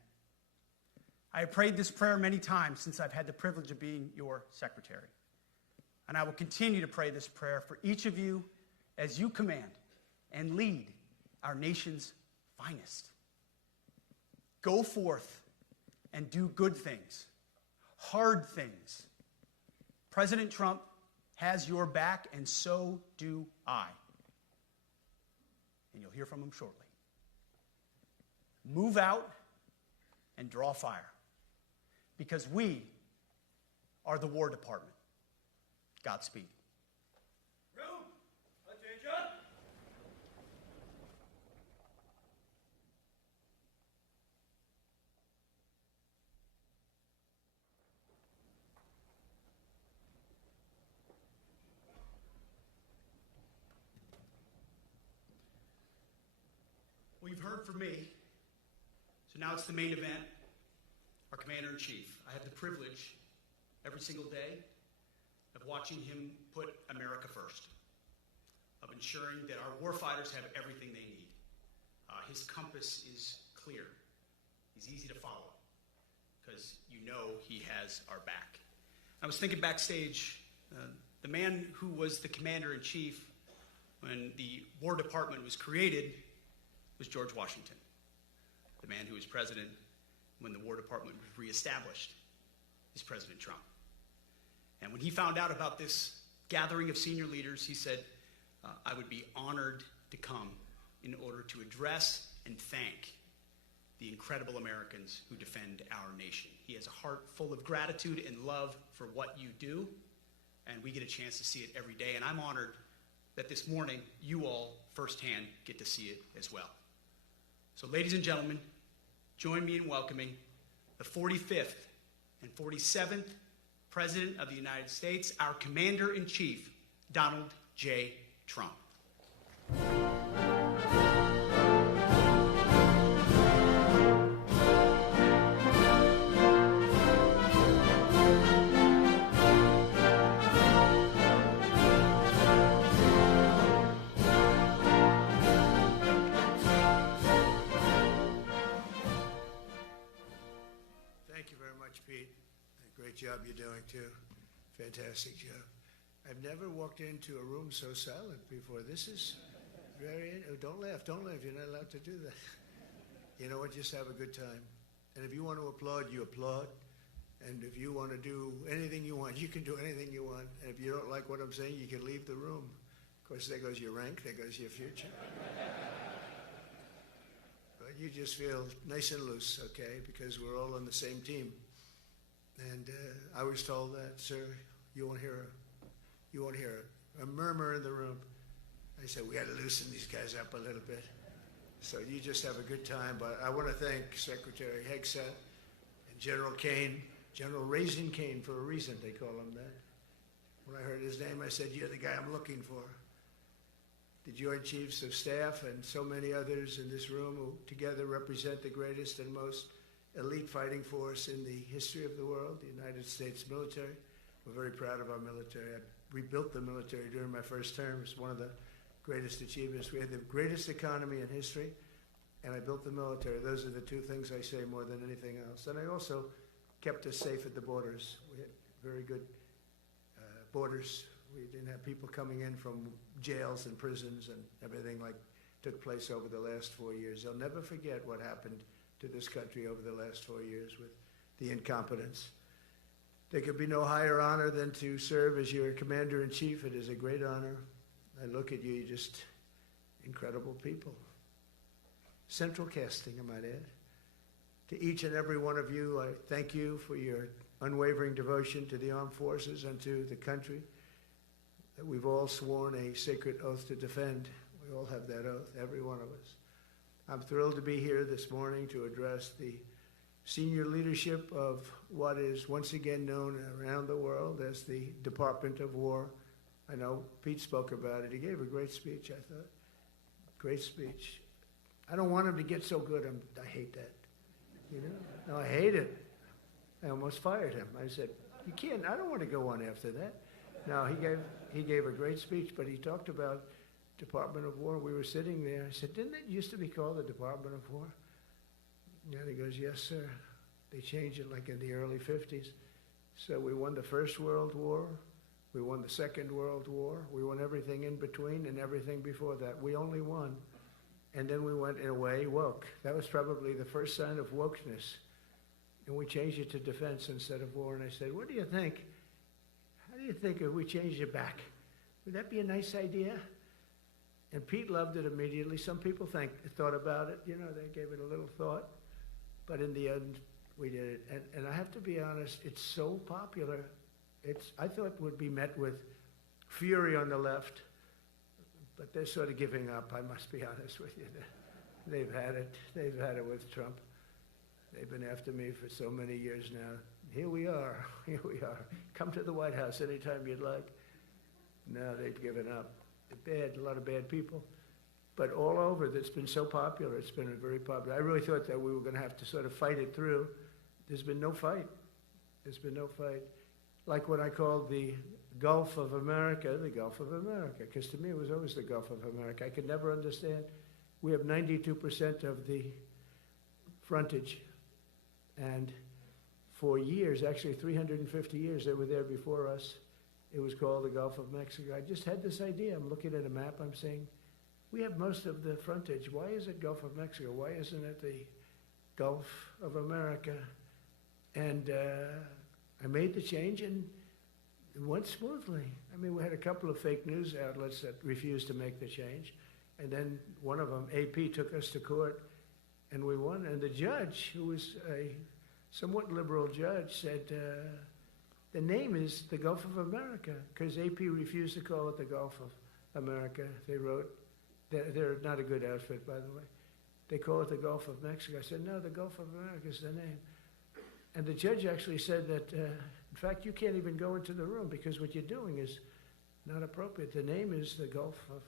I have prayed this prayer many times since I've had the privilege of being your secretary. And I will continue to pray this prayer for each of you as you command and lead our nation's finest. Go forth and do good things, hard things. President Trump has your back, and so do I. And you'll hear from him shortly. Move out and draw fire, because we are the War Department. Godspeed. Room, attention. Well, you've heard from me, so now it's the main event, our Commander-in-Chief. I have the privilege every single day of watching him put America first, of ensuring that our warfighters have everything they need. His compass is clear. He's easy to follow, because you know he has our back. I was thinking backstage, the man who was the Commander-in-Chief when the War Department was created was George Washington. The man who was president when the War Department was reestablished is President Trump. And when he found out about this gathering of senior leaders, he said, I would be honored to come in order to address and thank the incredible Americans who defend our nation. He has a heart full of gratitude and love for what you do, and we get a chance to see it every day. And I'm honored that this morning you all firsthand get to see it as well. So ladies and gentlemen, join me in welcoming the 45th and 47th President of the United States, our Commander-in-Chief, Donald J. Trump. Great job you're doing, too. Fantastic job. I've never walked into a room so silent before. This is very... Oh, don't laugh. Don't laugh. You're not allowed to do that. You know what? Just have a good time. And if you want to applaud, you applaud. And if you want to do anything you want, you can do anything you want. And if you don't like what I'm saying, you can leave the room. Of course, there goes your rank. There goes your future. But you just feel nice and loose, okay? Because we're all on the same team. And I was told that, sir, you won't hear a murmur in the room. I said, we got to loosen these guys up a little bit. So you just have a good time. But I want to thank Secretary Hegseth and General Kane, General Raisin Kane for a reason, they call him that. When I heard his name, I said, you're the guy I'm looking for. The Joint Chiefs of Staff and so many others in this room who together represent the greatest and most elite fighting force in the history of the world, the United States military. We're very proud of our military. I rebuilt the military during my first term. It's one of the greatest achievements. We had the greatest economy in history, and I built the military. Those are the two things I say more than anything else. And I also kept us safe at the borders. We had very good borders. We didn't have people coming in from jails and prisons and everything like took place over the last 4 years. They'll never forget what happened to this country over the last 4 years with the incompetence. There could be no higher honor than to serve as your commander-in-chief. It is a great honor. I look at you, you're just incredible people. Central casting, I might add. To each and every one of you, I thank you for your unwavering devotion to the armed forces and to the country that we've all sworn a sacred oath to defend. We all have that oath, every one of us. I'm thrilled to be here this morning to address the senior leadership of what is once again known around the world as the Department of War. I know Pete spoke about it. He gave a great speech, I thought. Great speech. I don't want him to get so good. I hate that. You know? No, I hate it. I almost fired him. I said, you can't, I don't want to go on after that. No, he gave a great speech, but he talked about Department of War. We were sitting there. I said, didn't it used to be called the Department of War? And he goes, yes, sir. They changed it like in the early 50s. So we won the First World War. We won the Second World War. We won everything in between and everything before that. We only won. And then we went, in a way, woke. That was probably the first sign of wokeness. And we changed it to defense instead of war. And I said, what do you think? How do you think if we changed it back? Would that be a nice idea? And Pete loved it immediately. Some people thought about it. You know, they gave it a little thought. But in the end, we did it. And I have to be honest, it's so popular. I thought it would be met with fury on the left. But they're sort of giving up, I must be honest with you. They've had it. They've had it with Trump. They've been after me for so many years now. Here we are. Here we are. Come to the White House anytime you'd like. No, they've given up. They're bad, a lot of bad people. But all over, it's been so popular. It's been very popular. I really thought that we were going to have to sort of fight it through. There's been no fight. There's been no fight. Like what I called the Gulf of America, the Gulf of America, because to me it was always the Gulf of America. I could never understand. We have 92% of the frontage. And for years, actually 350 years, they were there before us. It was called the Gulf of Mexico. I just had this idea. I'm looking at a map. I'm saying, we have most of the frontage. Why is it Gulf of Mexico? Why isn't it the Gulf of America? And I made the change, and it went smoothly. I mean, we had a couple of fake news outlets that refused to make the change. And then one of them, AP, took us to court, and we won. And the judge, who was a somewhat liberal judge, said, the name is the Gulf of America, because AP refused to call it the Gulf of America. They wrote, they're not a good outfit, by the way. They call it the Gulf of Mexico. I said, no, the Gulf of America is the name. And the judge actually said that, in fact, you can't even go into the room because what you're doing is not appropriate. The name is the Gulf of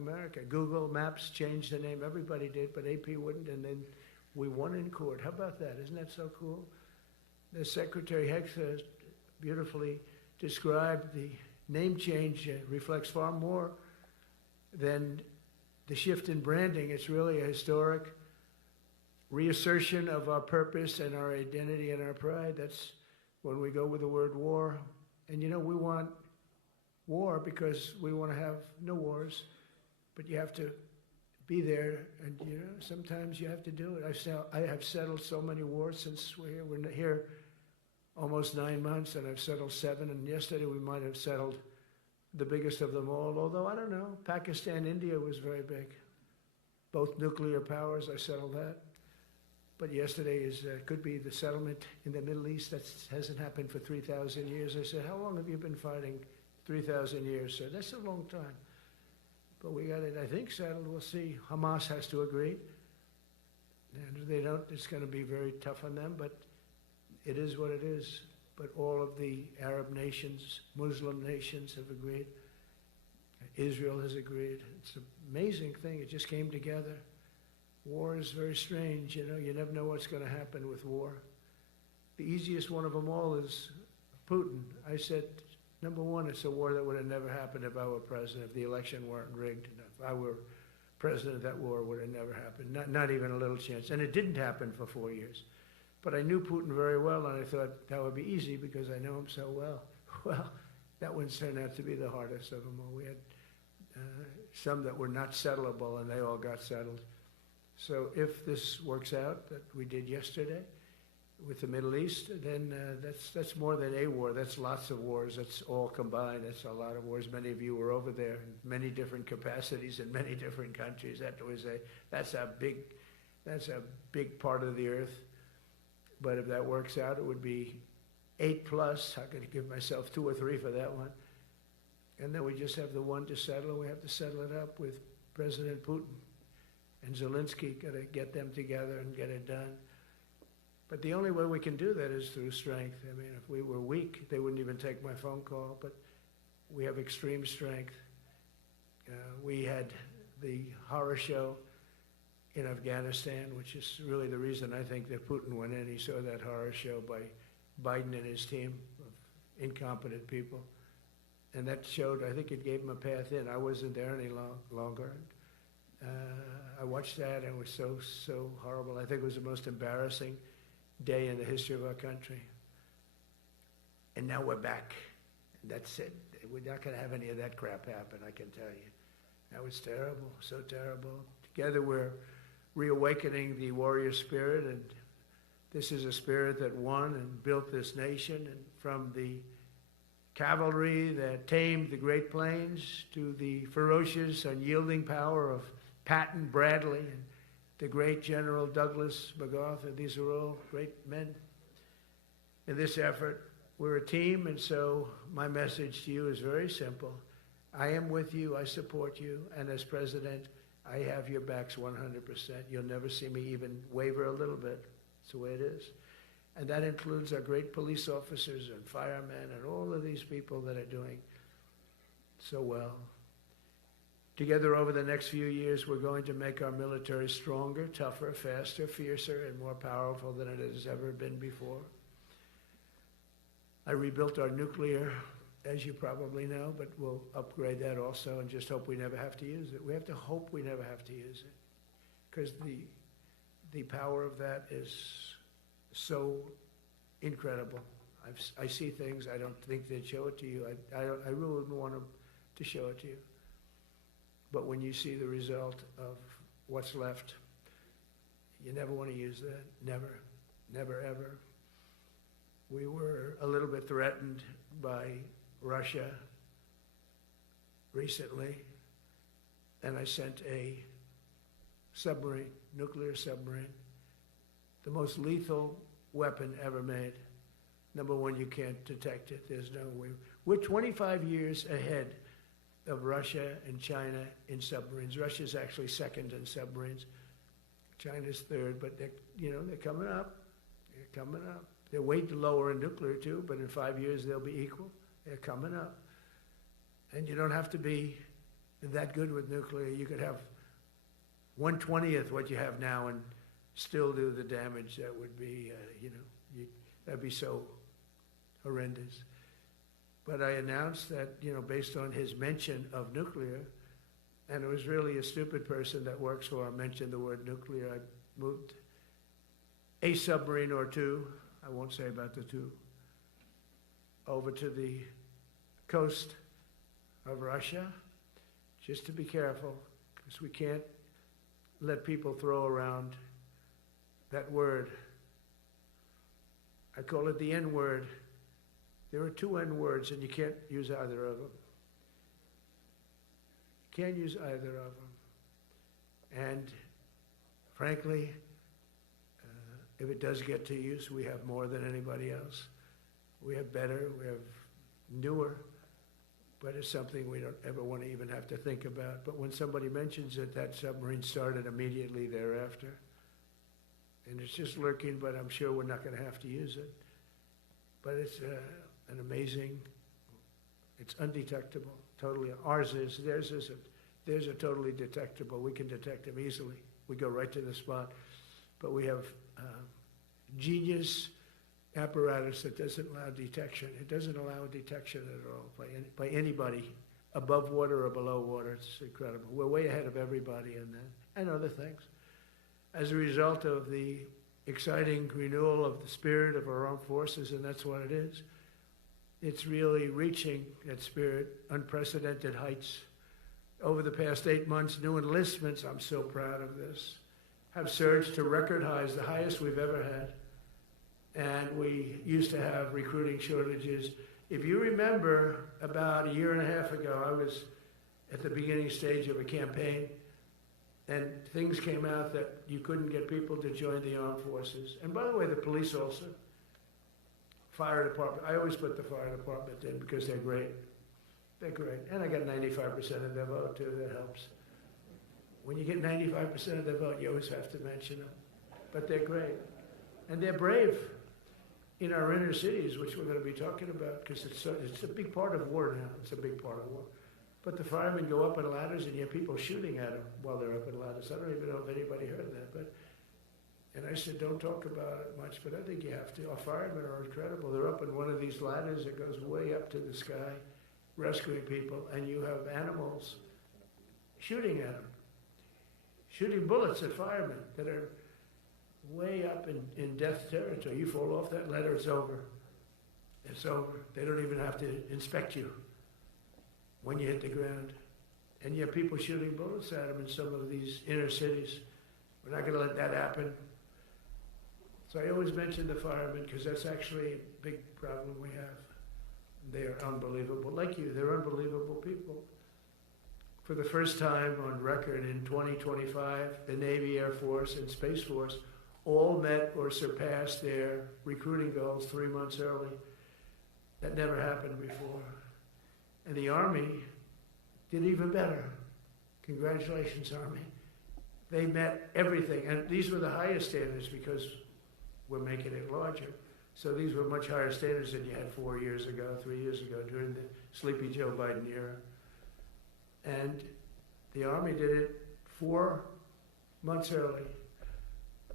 America. Google Maps changed the name. Everybody did, but AP wouldn't, and then we won in court. How about that? Isn't that so cool? The Secretary Hegseth beautifully described the name change reflects far more than the shift in branding. It's really a historic reassertion of our purpose and our identity and our pride. That's when we go with the word war. And you know, we want war because we want to have no wars, but you have to be there, and you know, sometimes you have to do it. I have settled so many wars since we're here. We're here almost 9 months, and I've settled 7, and yesterday we might have settled the biggest of them all, although I don't know, Pakistan, India was very big. Both nuclear powers, I settled that. But yesterday could be the settlement in the Middle East. That hasn't happened for 3,000 years. I said, how long have you been fighting? 3,000 years, sir. That's a long time. But we got it, I think, settled. We'll see. Hamas has to agree. And if they don't, it's going to be very tough on them, but it is what it is. But all of the Arab nations, Muslim nations have agreed. Israel has agreed. It's an amazing thing. It just came together. War is very strange, you know. You never know what's going to happen with war. The easiest one of them all is Putin. I said, number one, it's a war that would have never happened if I were president, if the election weren't rigged. If I were president, that war would have never happened. Not even a little chance. And it didn't happen for 4 years. But I knew Putin very well, and I thought that would be easy because I know him so well. Well, that one turned out to be the hardest of them all. We had some that were not settlable, and they all got settled. So if this works out, that we did yesterday with the Middle East, then that's more than a war. That's lots of wars. That's all combined. That's a lot of wars. Many of you were over there in many different capacities in many different countries. That's a big part of the earth. But if that works out, it would be 8+. I could give myself 2 or 3 for that one. And then we just have the one to settle, and we have to settle it up with President Putin. And Zelensky, got to get them together and get it done. But the only way we can do that is through strength. I mean, if we were weak, they wouldn't even take my phone call, but we have extreme strength. We had the horror show in Afghanistan, which is really the reason I think that Putin went in. He saw that horror show by Biden and his team of incompetent people. And that showed, I think it gave him a path in. I wasn't there any longer. I watched that, and it was so horrible. I think it was the most embarrassing day in the history of our country. And now we're back. And that's it. We're not going to have any of that crap happen, I can tell you. That was terrible, so terrible. Together we're reawakening the warrior spirit, and this is a spirit that won and built this nation, and from the cavalry that tamed the Great Plains to the ferocious, unyielding power of Patton Bradley and the great General Douglas MacArthur. These are all great men. In this effort, we're a team, and so my message to you is very simple. I am with you, I support you, and as president, I have your backs 100%. You'll never see me even waver a little bit. It's the way it is. And that includes our great police officers and firemen and all of these people that are doing so well. Together over the next few years, we're going to make our military stronger, tougher, faster, fiercer, and more powerful than it has ever been before. I rebuilt our nuclear, as you probably know, but we'll upgrade that also and just hope we never have to use it. We have to hope we never have to use it, because the power of that is so incredible. I see things, I don't think they'd show it to you. I really wouldn't want them to show it to you. But when you see the result of what's left, you never want to use that. Never, never, ever. We were a little bit threatened by Russia recently, and I sent a submarine, nuclear submarine, the most lethal weapon ever made. Number one, you can't detect it. There's no way. We're 25 years ahead of Russia and China in submarines. Russia's actually second in submarines. China's third, but they're coming up. They're coming up. They're way lower in nuclear too, but in 5 years they'll be equal. They're coming up. And you don't have to be that good with nuclear. You could have 1/20th what you have now and still do the damage that would be, that'd be so horrendous. But I announced that, based on his mention of nuclear, and it was really a stupid person that works for him mentioned the word nuclear, I moved a submarine or two, I won't say about the two, over to the coast of Russia, just to be careful, because we can't let people throw around that word. I call it the N-word. There are two N-words, and you can't use either of them. You can't use either of them. And frankly, if it does get to use, we have more than anybody else. We have better, we have newer, but it's something we don't ever want to even have to think about. But when somebody mentions it, that submarine started immediately thereafter. And it's just lurking, but I'm sure we're not going to have to use it. But it's an amazing, it's undetectable, totally. Ours is, theirs isn't. Theirs are totally detectable. We can detect them easily. We go right to the spot. But we have genius apparatus that doesn't allow detection. It doesn't allow detection at all by anybody above water or below water. It's incredible. We're way ahead of everybody in that and other things. As a result of the exciting renewal of the spirit of our armed forces, and that's what it is. It's really reaching that spirit, unprecedented heights. Over the past 8 months, new enlistments, I'm so proud of this, have surged to record highs, the highest we've ever had. And we used to have recruiting shortages. If you remember, about a year and a half ago, I was at the beginning stage of a campaign, and things came out that you couldn't get people to join the armed forces. And by the way, the police also. Fire department, I always put the fire department in because they're great. They're great. And I got 95% of their vote too, that helps. When you get 95% of their vote, you always have to mention them. But they're great. And they're brave in our inner cities, which we're going to be talking about, because it's a big part of war now. It's a big part of war. But the firemen go up in ladders and you have people shooting at them while they're up in ladders. I don't even know if anybody heard that. And I said, don't talk about it much, but I think you have to. Our firemen are incredible. They're up in one of these ladders that goes way up to the sky, rescuing people, and you have animals shooting at them, shooting bullets at firemen that are way up in death territory. You fall off that ladder, it's over. It's over. They don't even have to inspect you when you hit the ground. And you have people shooting bullets at them in some of these inner cities. We're not going to let that happen. So I always mention the firemen because that's actually a big problem we have. They are unbelievable. Like you, they're unbelievable people. For the first time on record in 2025, the Navy, Air Force, and Space Force all met or surpassed their recruiting goals 3 months early. That never happened before. And the Army did even better. Congratulations, Army. They met everything. And these were the highest standards because we're making it larger. So these were much higher standards than you had 4 years ago, 3 years ago, during the sleepy Joe Biden era. And the Army did it 4 months early.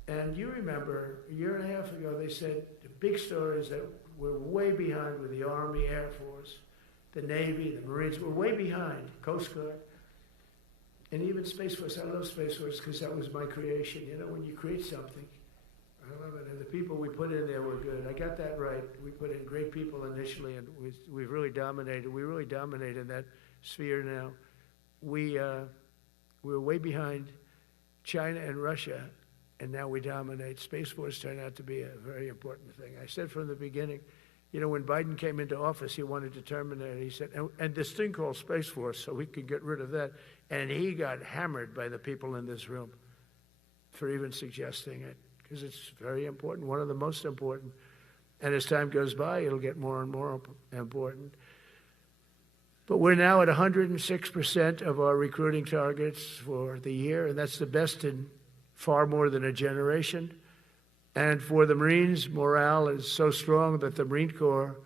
And you remember, a year and a half ago, they said the big stories that we're way behind with the Army, Air Force, the Navy, the Marines. We're way behind, Coast Guard, and even Space Force. I love Space Force because that was my creation. You know, when you create something, I love it. And the people we put in there were good. I got that right. We put in great people initially, and we've really dominated. We really dominate in that sphere now. We're way behind China and Russia, and now we dominate. Space Force turned out to be a very important thing. I said from the beginning, you know, when Biden came into office, he wanted to terminate it. He said, and this thing called Space Force, so we could get rid of that. And he got hammered by the people in this room for even suggesting it, because it's very important, one of the most important. And as time goes by, it'll get more and more important. But we're now at 106% of our recruiting targets for the year, and that's the best in far more than a generation. And for the Marines, morale is so strong that the Marine Corps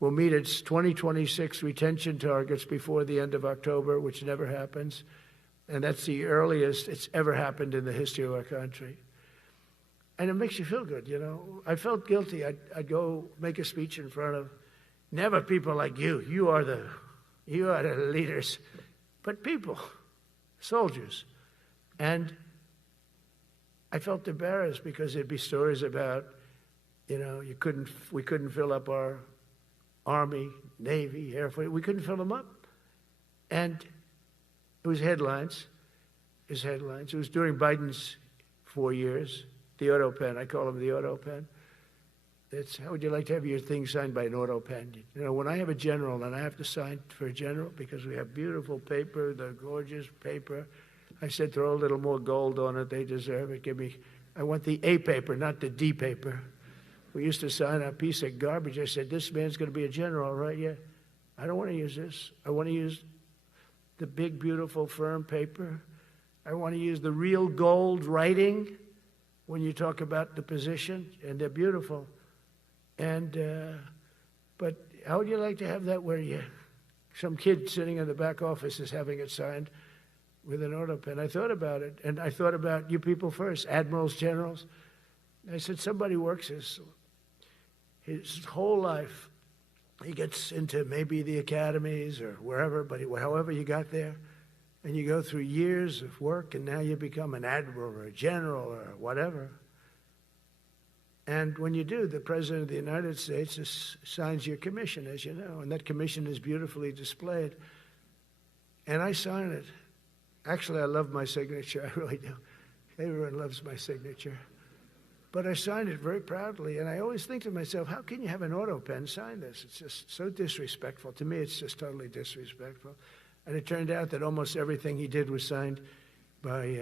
will meet its 2026 retention targets before the end of October, which never happens. And that's the earliest it's ever happened in the history of our country. And it makes you feel good, you know. I felt guilty. I'd go make a speech in front of never people like you. You are the leaders, but people, soldiers. And I felt embarrassed because there'd be stories about, you know, we couldn't fill up our Army, Navy, Air Force. We couldn't fill them up. And it was headlines. It was during Biden's 4 years. The auto pen, I call him the auto pen. It's, how would you like to have your thing signed by an auto pen? You know, when I have a general and I have to sign for a general because we have beautiful paper, the gorgeous paper, I said throw a little more gold on it. They deserve it. I want the A paper, not the D paper. We used to sign a piece of garbage. I said, this man's going to be a general, right? Yeah. I don't want to use this. I want to use the big, beautiful, firm paper. I want to use the real gold writing when you talk about the position, and they're beautiful. And, but how would you like to have that where some kid sitting in the back office is having it signed with an auto pen? I thought about it, and I thought about you people first, admirals, generals. I said, somebody works his whole life. He gets into maybe the academies or wherever, but however you got there, and you go through years of work, and now you become an admiral or a general or whatever. And when you do, the President of the United States signs your commission, as you know, and that commission is beautifully displayed. And I sign it. Actually, I love my signature. I really do. Everyone loves my signature. But I signed it very proudly, and I always think to myself, how can you have an auto pen sign this? It's just so disrespectful. To me, it's just totally disrespectful. And it turned out that almost everything he did was signed by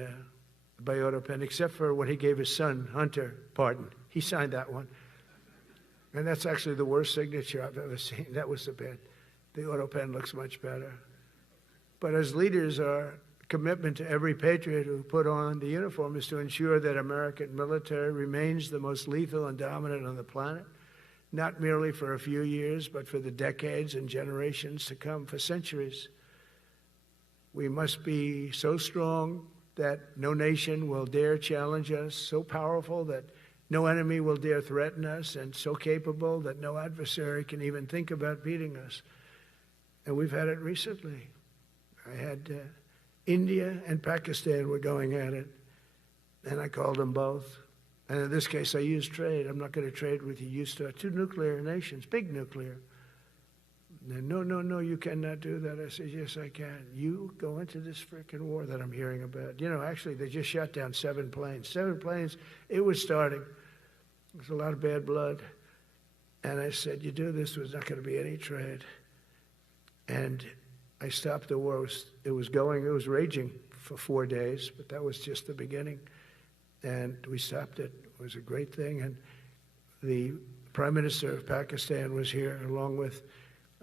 auto pen, except for when he gave his son, Hunter, pardon. He signed that one. And that's actually the worst signature I've ever seen. That was the bad. The auto pen looks much better. But as leaders, our commitment to every patriot who put on the uniform is to ensure that American military remains the most lethal and dominant on the planet, not merely for a few years, but for the decades and generations to come, for centuries. We must be so strong that no nation will dare challenge us, so powerful that no enemy will dare threaten us, and so capable that no adversary can even think about beating us. And we've had it recently. I had India and Pakistan were going at it, and I called them both. And in this case, I used trade. I'm not going to trade with you. You start two nuclear nations, big nuclear. No, you cannot do that. I said, yes, I can. You go into this frickin' war that I'm hearing about. You know, actually, they just shot down 7 planes. 7 planes, it was starting. There's a lot of bad blood. And I said, you do this, there's not going to be any trade. And I stopped the war. It was raging for 4 days, but that was just the beginning. And we stopped it. It was a great thing. And the Prime Minister of Pakistan was here, along with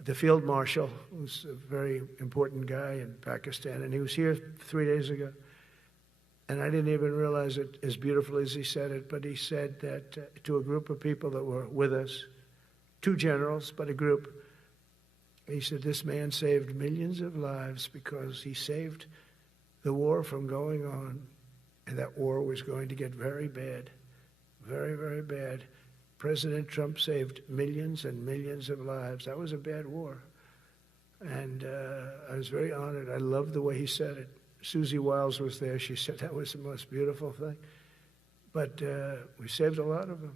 the Field Marshal, who's a very important guy in Pakistan, and he was here 3 days ago. And I didn't even realize it as beautiful as he said it, but he said that to a group of people that were with us, 2 generals, but a group, he said, this man saved millions of lives because he saved the war from going on, and that war was going to get very bad, very, very bad. President Trump saved millions and millions of lives. That was a bad war. And I was very honored. I loved the way he said it. Susie Wiles was there. She said that was the most beautiful thing. But we saved a lot of them.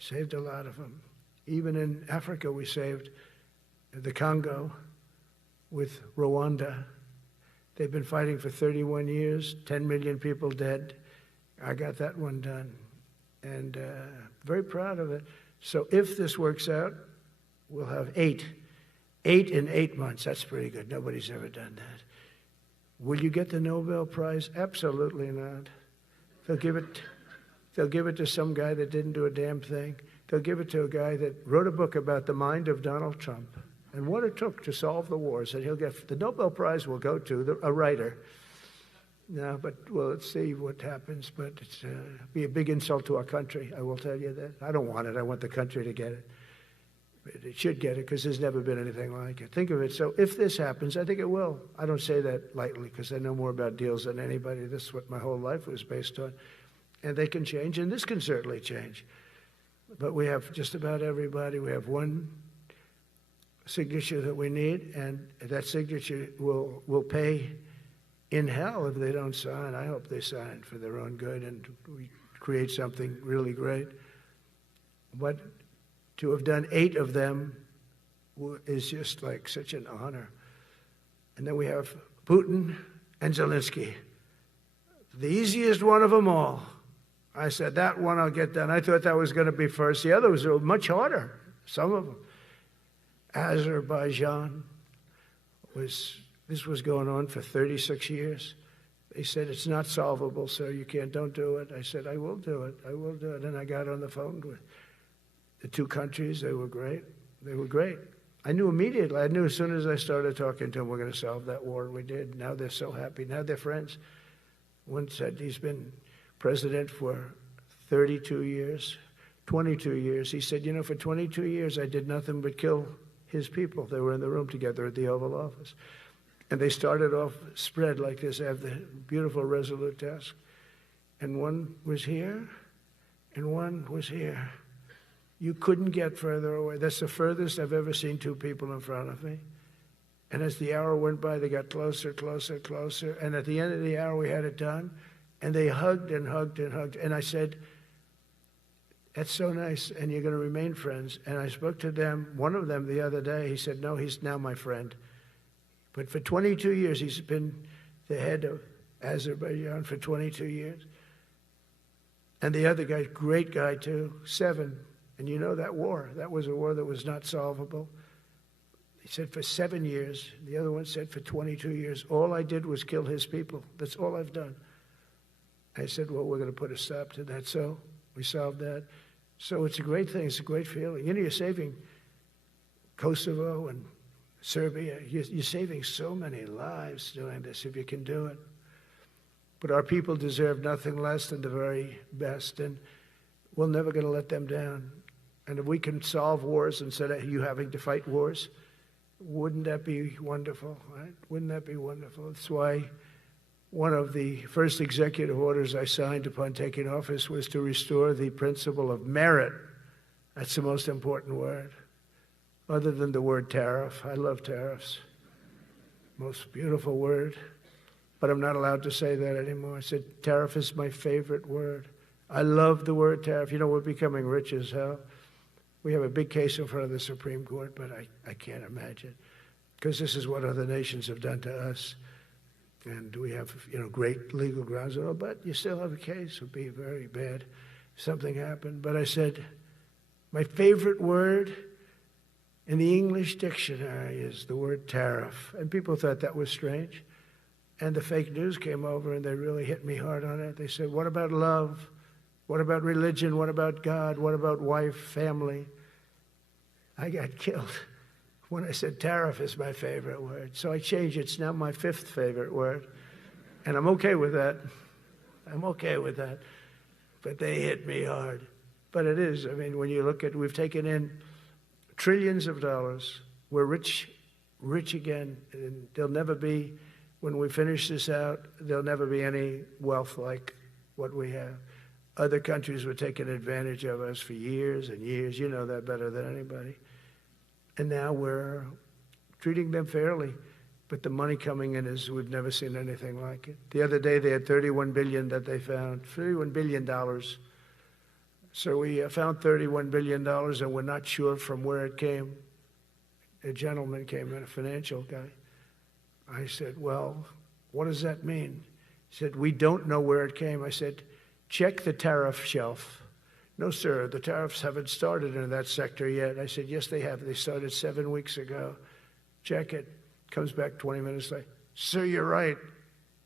Saved a lot of them. Even in Africa, we saved the Congo with Rwanda. They've been fighting for 31 years, 10 million people dead. I got that one done. And very proud of it. So if this works out, we'll have 8 in 8 months. That's pretty good. Nobody's ever done that. Will you get the Nobel Prize? Absolutely not. They'll give it to some guy that didn't do a damn thing. They'll give it to a guy that wrote a book about the mind of Donald Trump and what it took to solve the wars. And he'll get the Nobel Prize will go to a writer. No, but well, let's see what happens. But it's be a big insult to our country. I will tell you that. I don't want it. I want the country to get it. But it should get it because there's never been anything like it. Think of it. So if this happens, I think it will. I don't say that lightly because I know more about deals than anybody. This is what my whole life was based on. And they can change, and this can certainly change. But we have just about everybody. We have one signature that we need, and that signature will pay in hell if they don't sign. I hope they sign for their own good and we create something really great. But To have done 8 of them is just like such an honor. And then we have Putin and Zelensky. The easiest one of them all. I said, that one I'll get done. I thought that was going to be first. The others were much harder, some of them. Azerbaijan this was going on for 36 years. They said, it's not solvable, sir. Don't do it. I said, I will do it. I will do it. And I got on the phone with the 2 countries. They were great. They were great. I knew immediately. I knew as soon as I started talking to them, we're going to solve that war. And we did. Now they're so happy. Now they're friends. One said he's been president for 32 years, 22 years. He said, for 22 years, I did nothing but kill his people. They were in the room together at the Oval Office. And they started off spread like this. They have the beautiful Resolute desk. And one was here, and one was here. You couldn't get further away. That's the furthest I've ever seen 2 people in front of me. And as the hour went by, they got closer, closer, closer. And at the end of the hour, we had it done. And they hugged and hugged and hugged. And I said, that's so nice, and you're going to remain friends. And I spoke to them, one of them the other day. He said, no, he's now my friend. But for 22 years, he's been the head of Azerbaijan for 22 years. And the other guy, great guy too, 7. And you know that war, that was a war that was not solvable. He said for 7 years. The other one said for 22 years. All I did was kill his people. That's all I've done. I said, well, we're going to put a stop to that. So we solved that. So it's a great thing. It's a great feeling. You're saving Kosovo and Serbia. You're saving so many lives doing this if you can do it. But our people deserve nothing less than the very best, and we're never going to let them down. And if we can solve wars instead of you having to fight wars, wouldn't that be wonderful, right? Wouldn't that be wonderful? That's why one of the first executive orders I signed upon taking office was to restore the principle of merit. That's the most important word, other than the word tariff. I love tariffs. Most beautiful word. But I'm not allowed to say that anymore. I said, tariff is my favorite word. I love the word tariff. We're becoming rich as hell. We have a big case in front of the Supreme Court, but I can't imagine. Because this is what other nations have done to us. And we have, great legal grounds and all, but you still have a case. It would be very bad if something happened. But I said, my favorite word in the English dictionary is the word tariff. And people thought that was strange. And the fake news came over and they really hit me hard on it. They said, what about love? What about religion? What about God? What about wife, family? I got killed when I said tariff is my favorite word. So I changed it. It's now my 5th favorite word. And I'm okay with that. I'm okay with that. But they hit me hard. But it is. When you look at, we've taken in trillions of dollars. We're rich again. And there'll never be, when we finish this out, there'll never be any wealth like what we have. Other countries were taking advantage of us for years and years. You know that better than anybody. And now we're treating them fairly. But the money coming in is, we've never seen anything like it. The other day they had $31 billion that they found, $31 billion. So we found $31 billion and we're not sure from where it came. A gentleman came in, a financial guy. I said, well, what does that mean? He said, we don't know where it came. I said, check the tariff shelf. No, sir, the tariffs haven't started in that sector yet. I said, yes, they have. They started 7 weeks ago. Check it. Comes back 20 minutes later. Sir, you're right.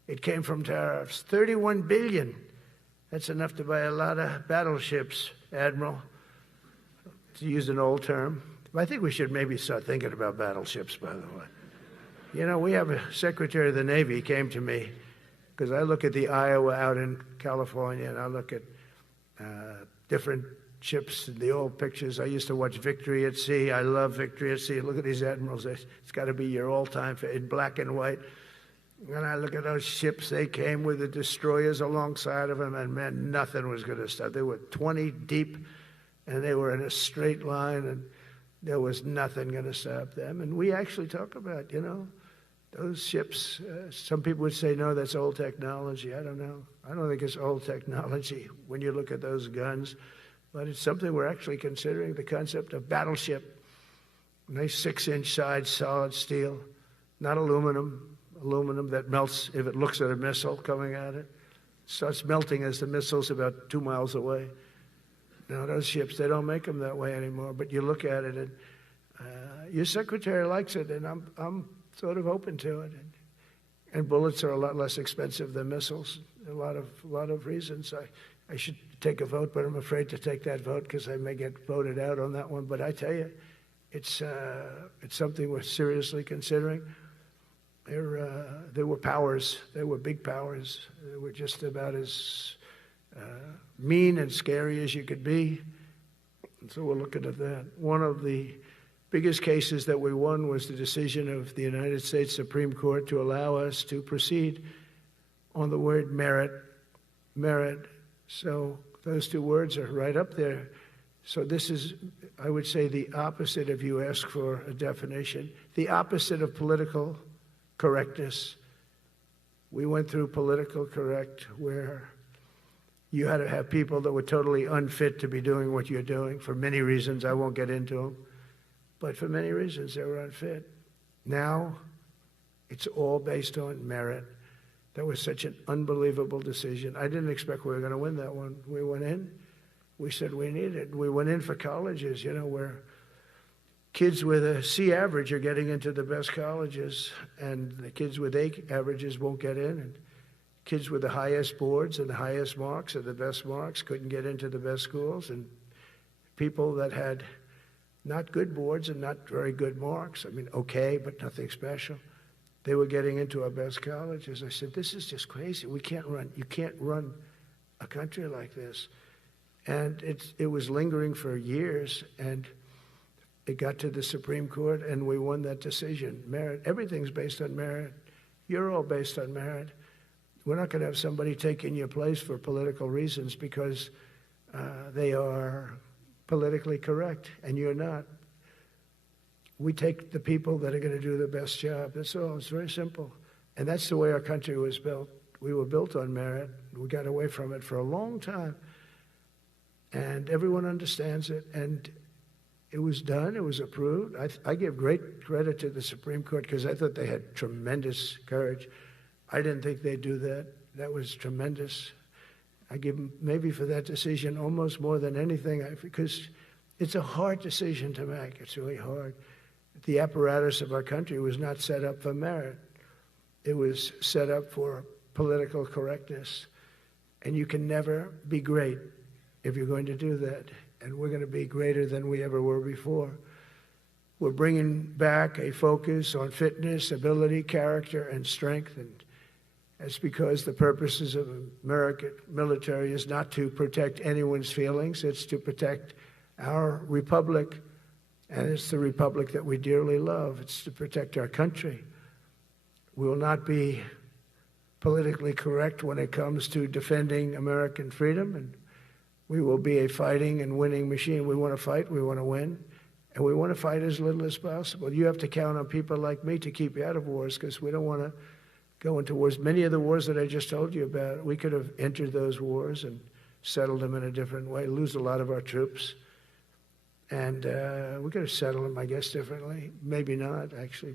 It came from tariffs. $31 billion. That's enough to buy a lot of battleships, Admiral, to use an old term. I think we should maybe start thinking about battleships, by the way. We have a Secretary of the Navy came to me, because I look at the Iowa out in California, and I look at different ships and the old pictures. I used to watch Victory at Sea. I love Victory at Sea. Look at these admirals. It's got to be your all-time in black and white. And I look at those ships. They came with the destroyers alongside of them, and man, nothing was going to stop. They were 20 deep, and they were in a straight line, and there was nothing going to stop them. And we actually talk about, those ships. Some people would say, no, that's old technology. I don't know. I don't think it's old technology when you look at those guns, but it's something we're actually considering, the concept of battleship. Nice 6-inch sides, solid steel, not aluminum that melts if it looks at a missile coming at it. Starts melting as the missile's about 2 miles away. Now, those ships, they don't make them that way anymore, but you look at it, and your secretary likes it, and I'm sort of open to it. And bullets are a lot less expensive than missiles. A lot of reasons. I should take a vote, but I'm afraid to take that vote because I may get voted out on that one. But I tell you, it's something we're seriously considering. There were powers. There were big powers. They were just about as mean and scary as you could be. And so we're looking at that. One of the biggest cases that we won was the decision of the United States Supreme Court to allow us to proceed on the word merit. So those two words are right up there. So this is, I would say, the opposite if you ask for a definition, the opposite of political correctness. We went through political correct where you had to have people that were totally unfit to be doing what you're doing for many reasons. I won't get into them. But for many reasons, they were unfit. Now, it's all based on merit. That was such an unbelievable decision. I didn't expect we were going to win that one. We went in. We said we need it. We went in for colleges, where kids with a C average are getting into the best colleges, and the kids with A averages won't get in. And kids with the highest boards and the highest marks and the best marks couldn't get into the best schools. And people that had not good boards and not very good marks. I mean, okay, but nothing special. They were getting into our best colleges. I said, this is just crazy. You can't run a country like this. And it was lingering for years, and it got to the Supreme Court, and we won that decision. Merit, everything's based on merit. You're all based on merit. We're not going to have somebody taking your place for political reasons because they are politically correct, and you're not. We take the people that are going to do the best job. That's all. It's very simple. And that's the way our country was built. We were built on merit. We got away from it for a long time. And everyone understands it. And it was done. It was approved. I give great credit to the Supreme Court because I thought they had tremendous courage. I didn't think they'd do that. That was tremendous. I give them maybe for that decision almost more than anything because it's a hard decision to make. It's really hard. The apparatus of our country was not set up for merit. It was set up for political correctness. And you can never be great if you're going to do that. And we're going to be greater than we ever were before. We're bringing back a focus on fitness, ability, character, and strength. And that's because the purposes of American military is not to protect anyone's feelings. It's to protect our republic, and it's the republic that we dearly love. It's to protect our country. We will not be politically correct when it comes to defending American freedom, and we will be a fighting and winning machine. We want to fight, we want to win, and we want to fight as little as possible. You have to count on people like me to keep you out of wars because we don't want to go into wars. Many of the wars that I just told you about, we could have entered those wars and settled them in a different way, lose a lot of our troops. And we could have settled them, I guess, differently. Maybe not, actually.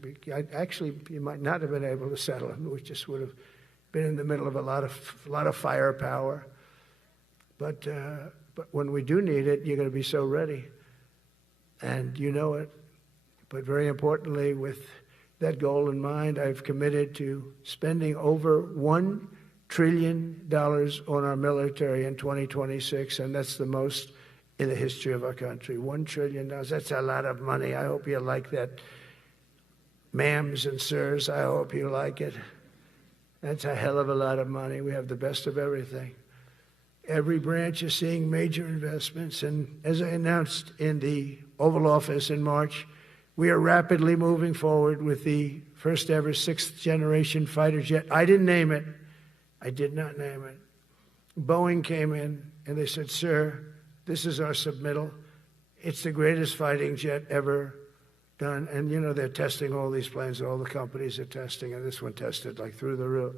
Actually, you might not have been able to settle them. We just would have been in the middle of a lot of firepower. But when we do need it, you're going to be so ready. And you know it. But very importantly, with that goal in mind, I've committed to spending over $1 trillion on our military in 2026, and that's the most in the history of our country. $1 trillion. That's a lot of money. I hope you like that. Ma'ams and sirs, I hope you like it. That's a hell of a lot of money. We have the best of everything. Every branch is seeing major investments, and as I announced in the Oval Office in March, we are rapidly moving forward with the first ever 6th generation fighter jet. I didn't name it. I did not name it. Boeing came in and they said, sir, this is our submittal. It's the greatest fighting jet ever done. And they're testing all these planes, all the companies are testing, and this one tested like through the roof.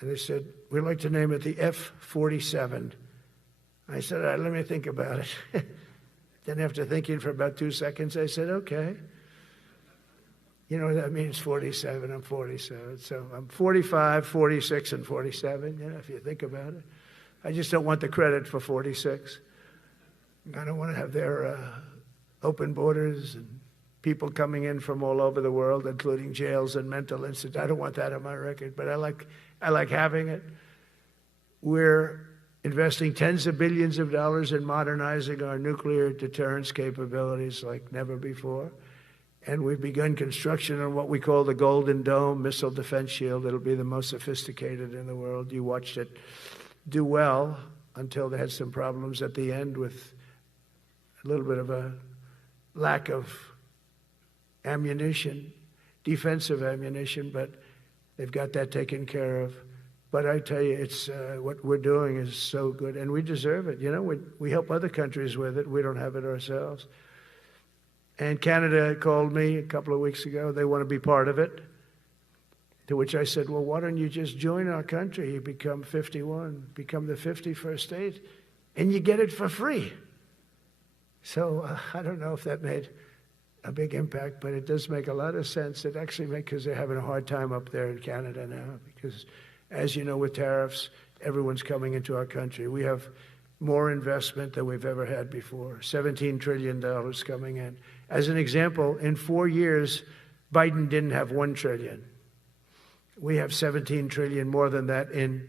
And they said, we'd like to name it the F-47. I said, all right, let me think about it. Then after thinking for about 2 seconds, I said, okay. You know what that means, 47, I'm 47. So I'm 45, 46, and 47, you know, if you think about it. I just don't want the credit for 46. I don't want to have their open borders and people coming in from all over the world, including jails and mental institutes. I don't want that on my record, but I like having it. We're investing tens of billions of dollars in modernizing our nuclear deterrence capabilities like never before. And we've begun construction on what we call the Golden Dome missile defense shield. It'll be the most sophisticated in the world. You watched it do well until they had some problems at the end with a little bit of a lack of ammunition, defensive ammunition, but they've got that taken care of. But I tell you, it's what we're doing is so good, and we deserve it. You know, we help other countries with it. We don't have it ourselves. And Canada called me a couple of weeks ago. They want to be part of it. To which I said, well, why don't you just join our country? You become 51, become the 51st state, and you get it for free. So I don't know if that made a big impact, but it does make a lot of sense. It actually makes, because they're having a hard time up there in Canada now, because as you know, with tariffs, everyone's coming into our country. We have more investment than we've ever had before, $17 trillion coming in. As an example, in 4 years, Biden didn't have $1 trillion. We have 17 trillion more than that in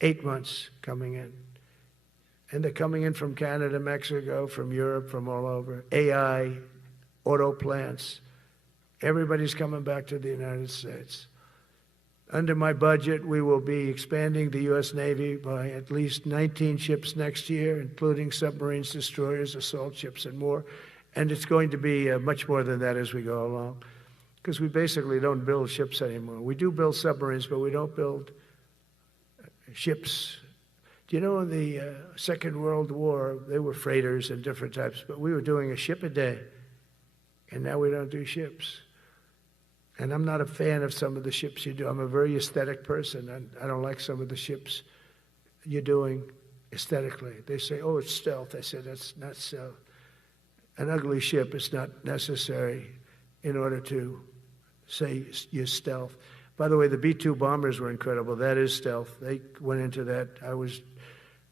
8 months coming in. And they're coming in from Canada, Mexico, from Europe, from all over. AI, auto plants. Everybody's coming back to the United States. Under my budget, we will be expanding the U.S. Navy by at least 19 ships next year, including submarines, destroyers, assault ships, and more. And it's going to be much more than that as we go along, because we basically don't build ships anymore. We do build submarines, but we don't build ships. Do you know in the Second World War, they were freighters and different types, but we were doing a ship a day, and now we don't do ships. And I'm not a fan of some of the ships you do. I'm a very aesthetic person, and I don't like some of the ships you're doing aesthetically. They say, oh, it's stealth. I said, that's not stealth. An ugly ship is not necessary in order to say you're stealth. By the way, the B-2 bombers were incredible. That is stealth. They went into that. I was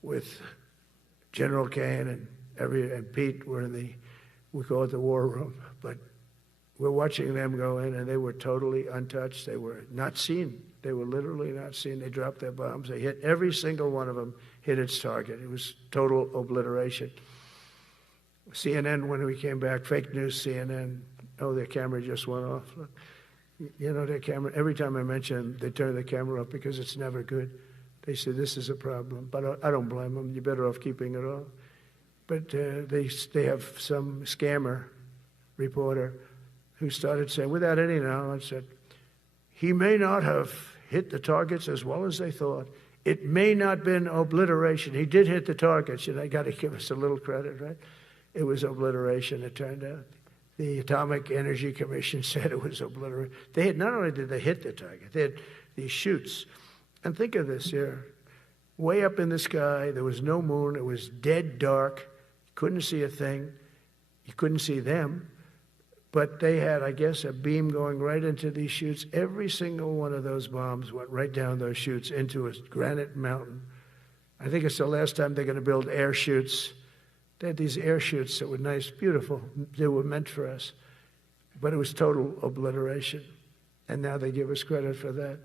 with General Kane and Pete were in the, we call it the war room, but we're watching them go in, and they were totally untouched. They were not seen. They were literally not seen. They dropped their bombs. They hit, every single one of them hit its target. It was total obliteration. CNN, when we came back, fake news CNN, oh, their camera just went off. You know, their camera, every time I mention them, they turn the camera off because it's never good. They say, this is a problem. But I don't blame them. You're better off keeping it off. But they have some scammer reporter who started saying, without any knowledge, that he may not have hit the targets as well as they thought. It may not have been obliteration. He did hit the targets, and I got to give us a little credit, right? It was obliteration, it turned out. The Atomic Energy Commission said it was obliteration. They had, not only did they hit the target, they had these chutes. And think of this here. Way up in the sky, there was no moon. It was dead dark. You couldn't see a thing. You couldn't see them. But they had, I guess, a beam going right into these chutes. Every single one of those bombs went right down those chutes into a granite mountain. I think it's the last time they're going to build air chutes. They had these air chutes that were nice, beautiful. They were meant for us. But it was total obliteration. And now they give us credit for that.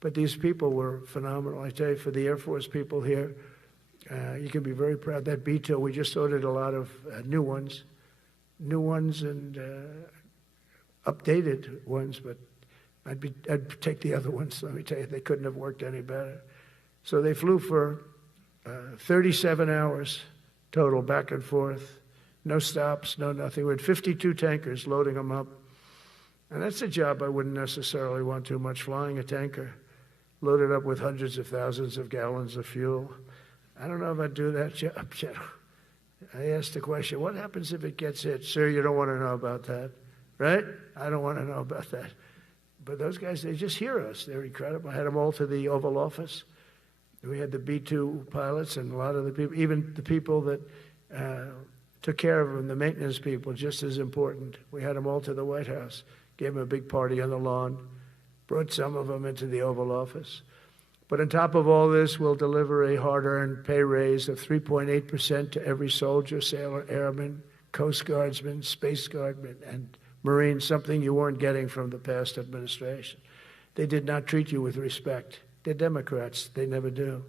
But these people were phenomenal. I tell you, for the Air Force people here, you can be very proud. That B-2, we just ordered a lot of new ones and updated ones, but I'd take the other ones. Let me tell you, they couldn't have worked any better. So they flew for 37 hours total, back and forth, no stops, no nothing. We had 52 tankers loading them up. And that's a job I wouldn't necessarily want too much, flying a tanker, loaded up with hundreds of thousands of gallons of fuel. I don't know if I'd do that job. I asked the question, what happens if it gets hit? Sir, you don't want to know about that, right? I don't want to know about that. But those guys, they just hear us. They're incredible. I had them all to the Oval Office. We had the B-2 pilots and a lot of the people, even the people that took care of them, the maintenance people, just as important. We had them all to the White House, gave them a big party on the lawn, brought some of them into the Oval Office. But on top of all this, we'll deliver a hard-earned pay raise of 3.8% to every soldier, sailor, airman, Coast Guardsman, Space Guardman, and Marine, something you weren't getting from the past administration. They did not treat you with respect. They're Democrats. They never do.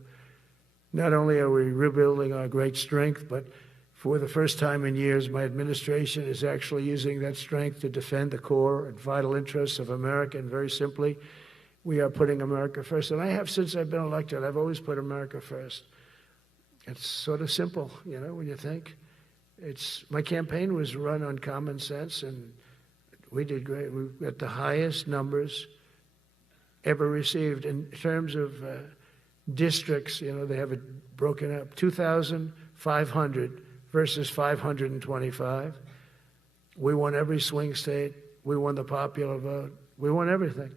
Not only are we rebuilding our great strength, but for the first time in years, my administration is actually using that strength to defend the core and vital interests of America. And very simply, we are putting America first. And I have since I've been elected. I've always put America first. It's sort of simple, you know, when you think. My campaign was run on common sense, and we did great. We got the highest numbers ever received in terms of districts. You know, they have it broken up, 2,500 versus 525. We won every swing state. We won the popular vote. We won everything.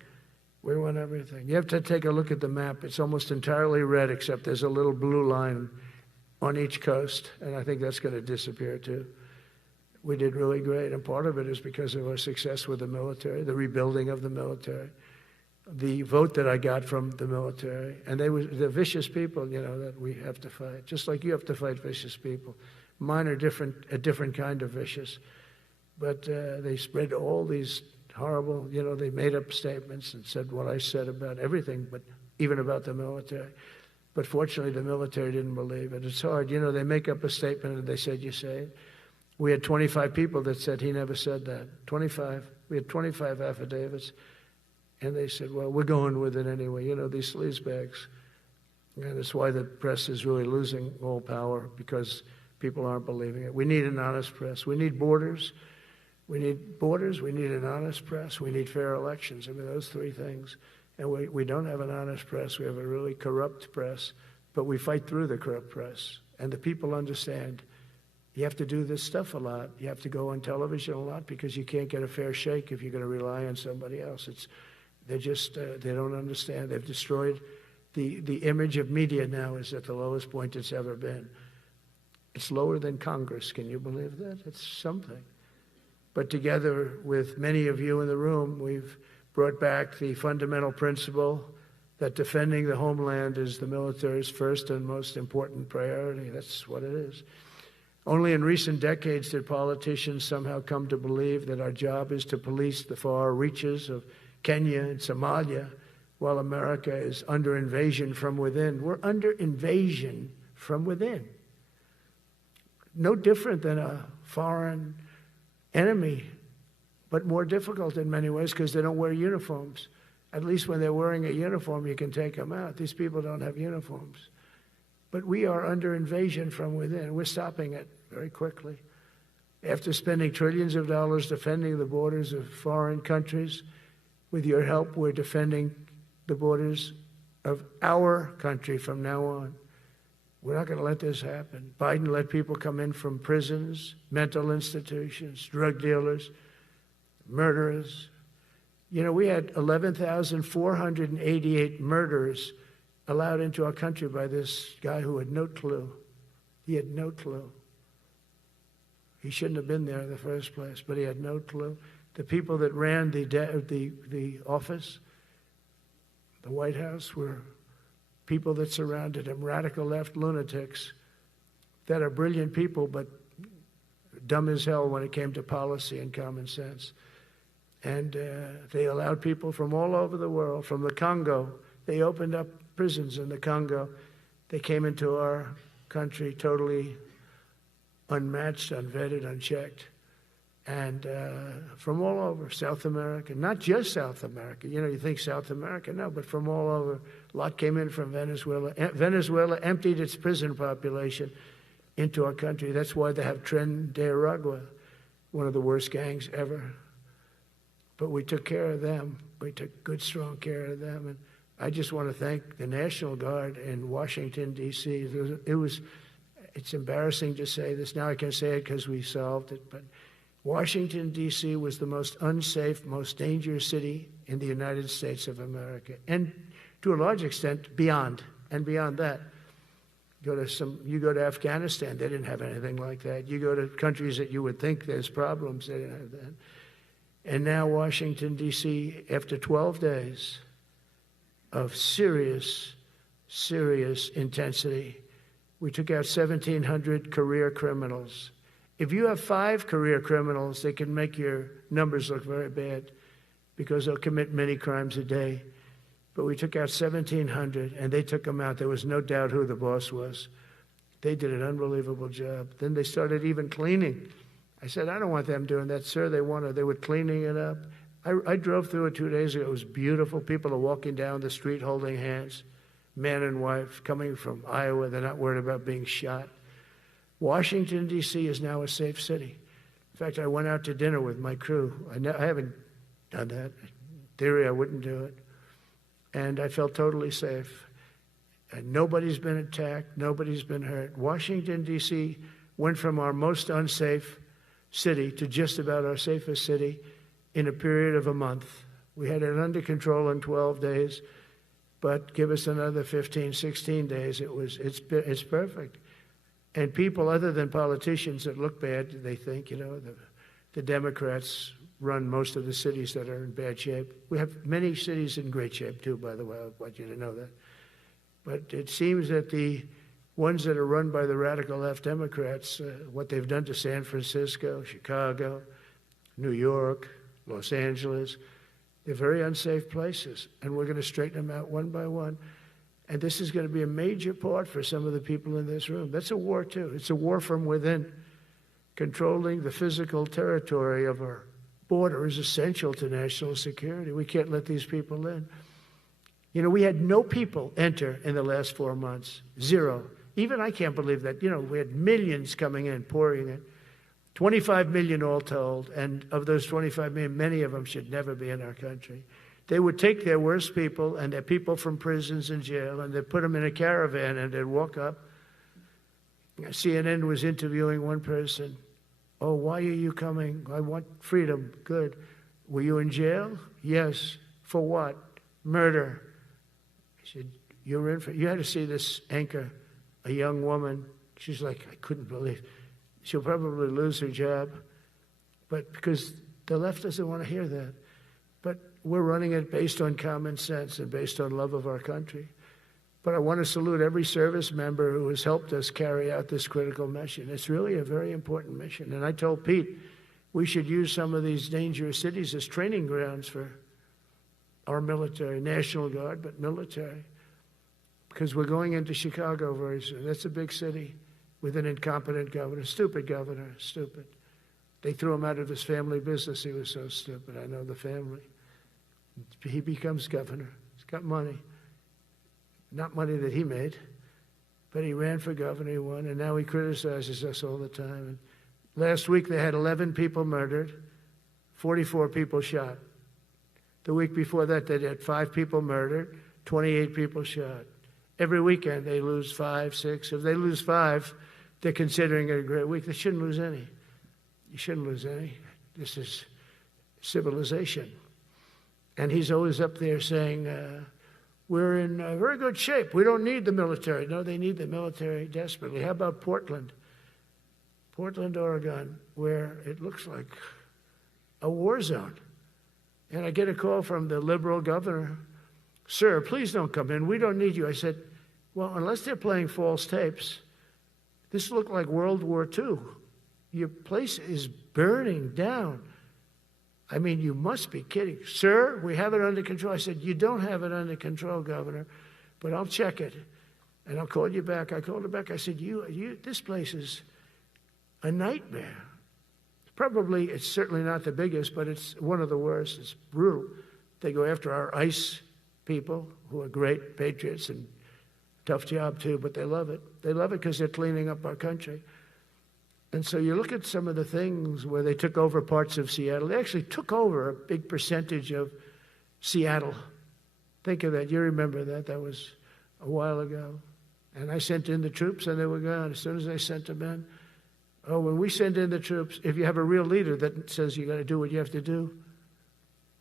We won everything. You have to take a look at the map. It's almost entirely red, except there's a little blue line on each coast, and I think that's going to disappear too. We did really great, and part of it is because of our success with the military, the rebuilding of the military, the vote that I got from the military, and they're vicious people, you know, that we have to fight, just like you have to fight vicious people. Mine are different, a different kind of vicious, but they spread all these horrible, you know, they made up statements and said what I said about everything, but even about the military. But fortunately, the military didn't believe it. It's hard. You know, they make up a statement and they said, you say it. We had 25 people that said he never said that. 25. We had 25 affidavits. And they said, well, we're going with it anyway. You know, these sleazebags. And it's why the press is really losing all power, because people aren't believing it. We need an honest press. We need borders. We need borders. We need an honest press. We need fair elections. I mean, those three things. And we don't have an honest press. We have a really corrupt press, but we fight through the corrupt press. And the people understand you have to do this stuff a lot. You have to go on television a lot because you can't get a fair shake if you're going to rely on somebody else. They don't understand. They've destroyed the image of media now is at the lowest point it's ever been. It's lower than Congress. Can you believe that? It's something. But together with many of you in the room, we've brought back the fundamental principle that defending the homeland is the military's first and most important priority. That's what it is. Only in recent decades did politicians somehow come to believe that our job is to police the far reaches of Kenya and Somalia, while America is under invasion from within. We're under invasion from within. No different than a foreign enemy, but more difficult in many ways because they don't wear uniforms. At least when they're wearing a uniform, you can take them out. These people don't have uniforms. But we are under invasion from within. We're stopping it very quickly. After spending trillions of dollars defending the borders of foreign countries, with your help, we're defending the borders of our country from now on. We're not going to let this happen. Biden let people come in from prisons, mental institutions, drug dealers, murderers. You know, we had 11,488 murderers allowed into our country by this guy who had no clue. He had no clue. He shouldn't have been there in the first place, but he had no clue. The people that ran the office, the White House, were people that surrounded him, radical left lunatics that are brilliant people, but dumb as hell when it came to policy and common sense. And they allowed people from all over the world, from the Congo. They opened up prisons in the Congo. They came into our country totally unmatched, unvetted, unchecked. And from all over, South America, not just South America. You know, you think South America, no, but from all over. A lot came in from Venezuela. Venezuela emptied its prison population into our country. That's why they have Tren de Aragua, one of the worst gangs ever. But we took care of them. We took good, strong care of them. And I just want to thank the National Guard in Washington, D.C. It's embarrassing to say this. Now I can say it because we solved it. But Washington, D.C. was the most unsafe, most dangerous city in the United States of America. And to a large extent, beyond. And beyond that, you go to Afghanistan, they didn't have anything like that. You go to countries that you would think there's problems, they didn't have that. And now Washington, D.C., after 12 days of serious intensity, we took out 1,700 career criminals. If you have 5 career criminals, they can make your numbers look very bad because they'll commit many crimes a day. But we took out 1,700, and they took them out. There was no doubt who the boss was. They did an unbelievable job. Then they started even cleaning. I said, I don't want them doing that, sir. They were cleaning it up. I drove through it 2 days ago. It was beautiful. People are walking down the street holding hands, man and wife, coming from Iowa. They're not worried about being shot. Washington, D.C. is now a safe city. In fact, I went out to dinner with my crew. I haven't done that. In theory, I wouldn't do it. And I felt totally safe. And nobody's been attacked. Nobody's been hurt. Washington, D.C. went from our most unsafe city to just about our safest city in a period of a month. We had it under control in 12 days, but give us another 15, 16 days. It's perfect. And people other than politicians that look bad, they think, the Democrats run most of the cities that are in bad shape. We have many cities in great shape, too, by the way. I want you to know that. But it seems that the ones that are run by the radical left Democrats, what they've done to San Francisco, Chicago, New York, Los Angeles, they're very unsafe places. And we're going to straighten them out one by one. And this is going to be a major part for some of the people in this room. That's a war, too. It's a war from within. Controlling the physical territory of our border is essential to national security. We can't let these people in. We had no people enter in the last 4 months. 0. Even I can't believe that. We had millions coming in, pouring in. 25 million all told. And of those 25 million, many of them should never be in our country. They would take their worst people and their people from prisons and jail, and they'd put them in a caravan and they'd walk up. CNN was interviewing one person. Oh, why are you coming? I want freedom. Good. Were you in jail? Yes. For what? Murder. He said, you're in for, you had to see this anchor, a young woman. She's like, I couldn't believe. She'll probably lose her job. But because the left doesn't want to hear that. But we're running it based on common sense and based on love of our country. But I want to salute every service member who has helped us carry out this critical mission. It's really a very important mission. And I told Pete we should use some of these dangerous cities as training grounds for our military, National Guard, but military. Because we're going into Chicago very soon. That's a big city with an incompetent governor, stupid governor, stupid. They threw him out of his family business. He was so stupid. I know the family. He becomes governor. He's got money. Not money that he made, but he ran for governor, he won, and now he criticizes us all the time. And last week they had 11 people murdered, 44 people shot. The week before that they had 5 people murdered, 28 people shot. Every weekend they lose 5, 6. If they lose 5, they're considering it a great week. They shouldn't lose any. You shouldn't lose any. This is civilization. And he's always up there saying, we're in very good shape. We don't need the military. No, they need the military desperately. How about Portland? Portland, Oregon, where it looks like a war zone. And I get a call from the liberal governor. Sir, please don't come in. We don't need you. I said, well, unless they're playing false tapes, this looked like World War II. Your place is burning down. I mean, you must be kidding. Sir, we have it under control. I said, you don't have it under control, Governor, but I'll check it, and I'll call you back. I called her back. I said, this place is a nightmare. Probably, it's certainly not the biggest, but it's one of the worst. It's brutal. They go after our ICE people, who are great patriots and tough job, too, but they love it. They love it because they're cleaning up our country. And so you look at some of the things where they took over parts of Seattle. They actually took over a big percentage of Seattle. Think of that. You remember that. That was a while ago. And I sent in the troops, and they were gone. As soon as I sent them in, when we send in the troops, if you have a real leader that says you got to do what you have to do,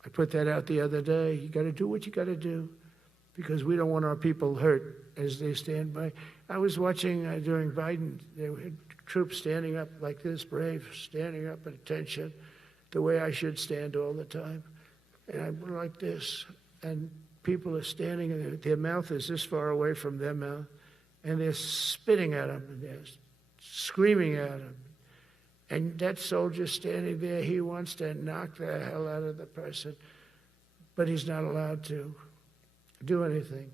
I put that out the other day. You got to do what you got to do. because we don't want our people hurt as they stand by. I was watching during Biden, there were troops standing up like this, brave, standing up at attention, the way I should stand all the time. And I'm like this, and people are standing, and their mouth is this far away from their mouth, and they're spitting at them, and they're screaming at them. And that soldier standing there, he wants to knock the hell out of the person, but he's not allowed to do anything.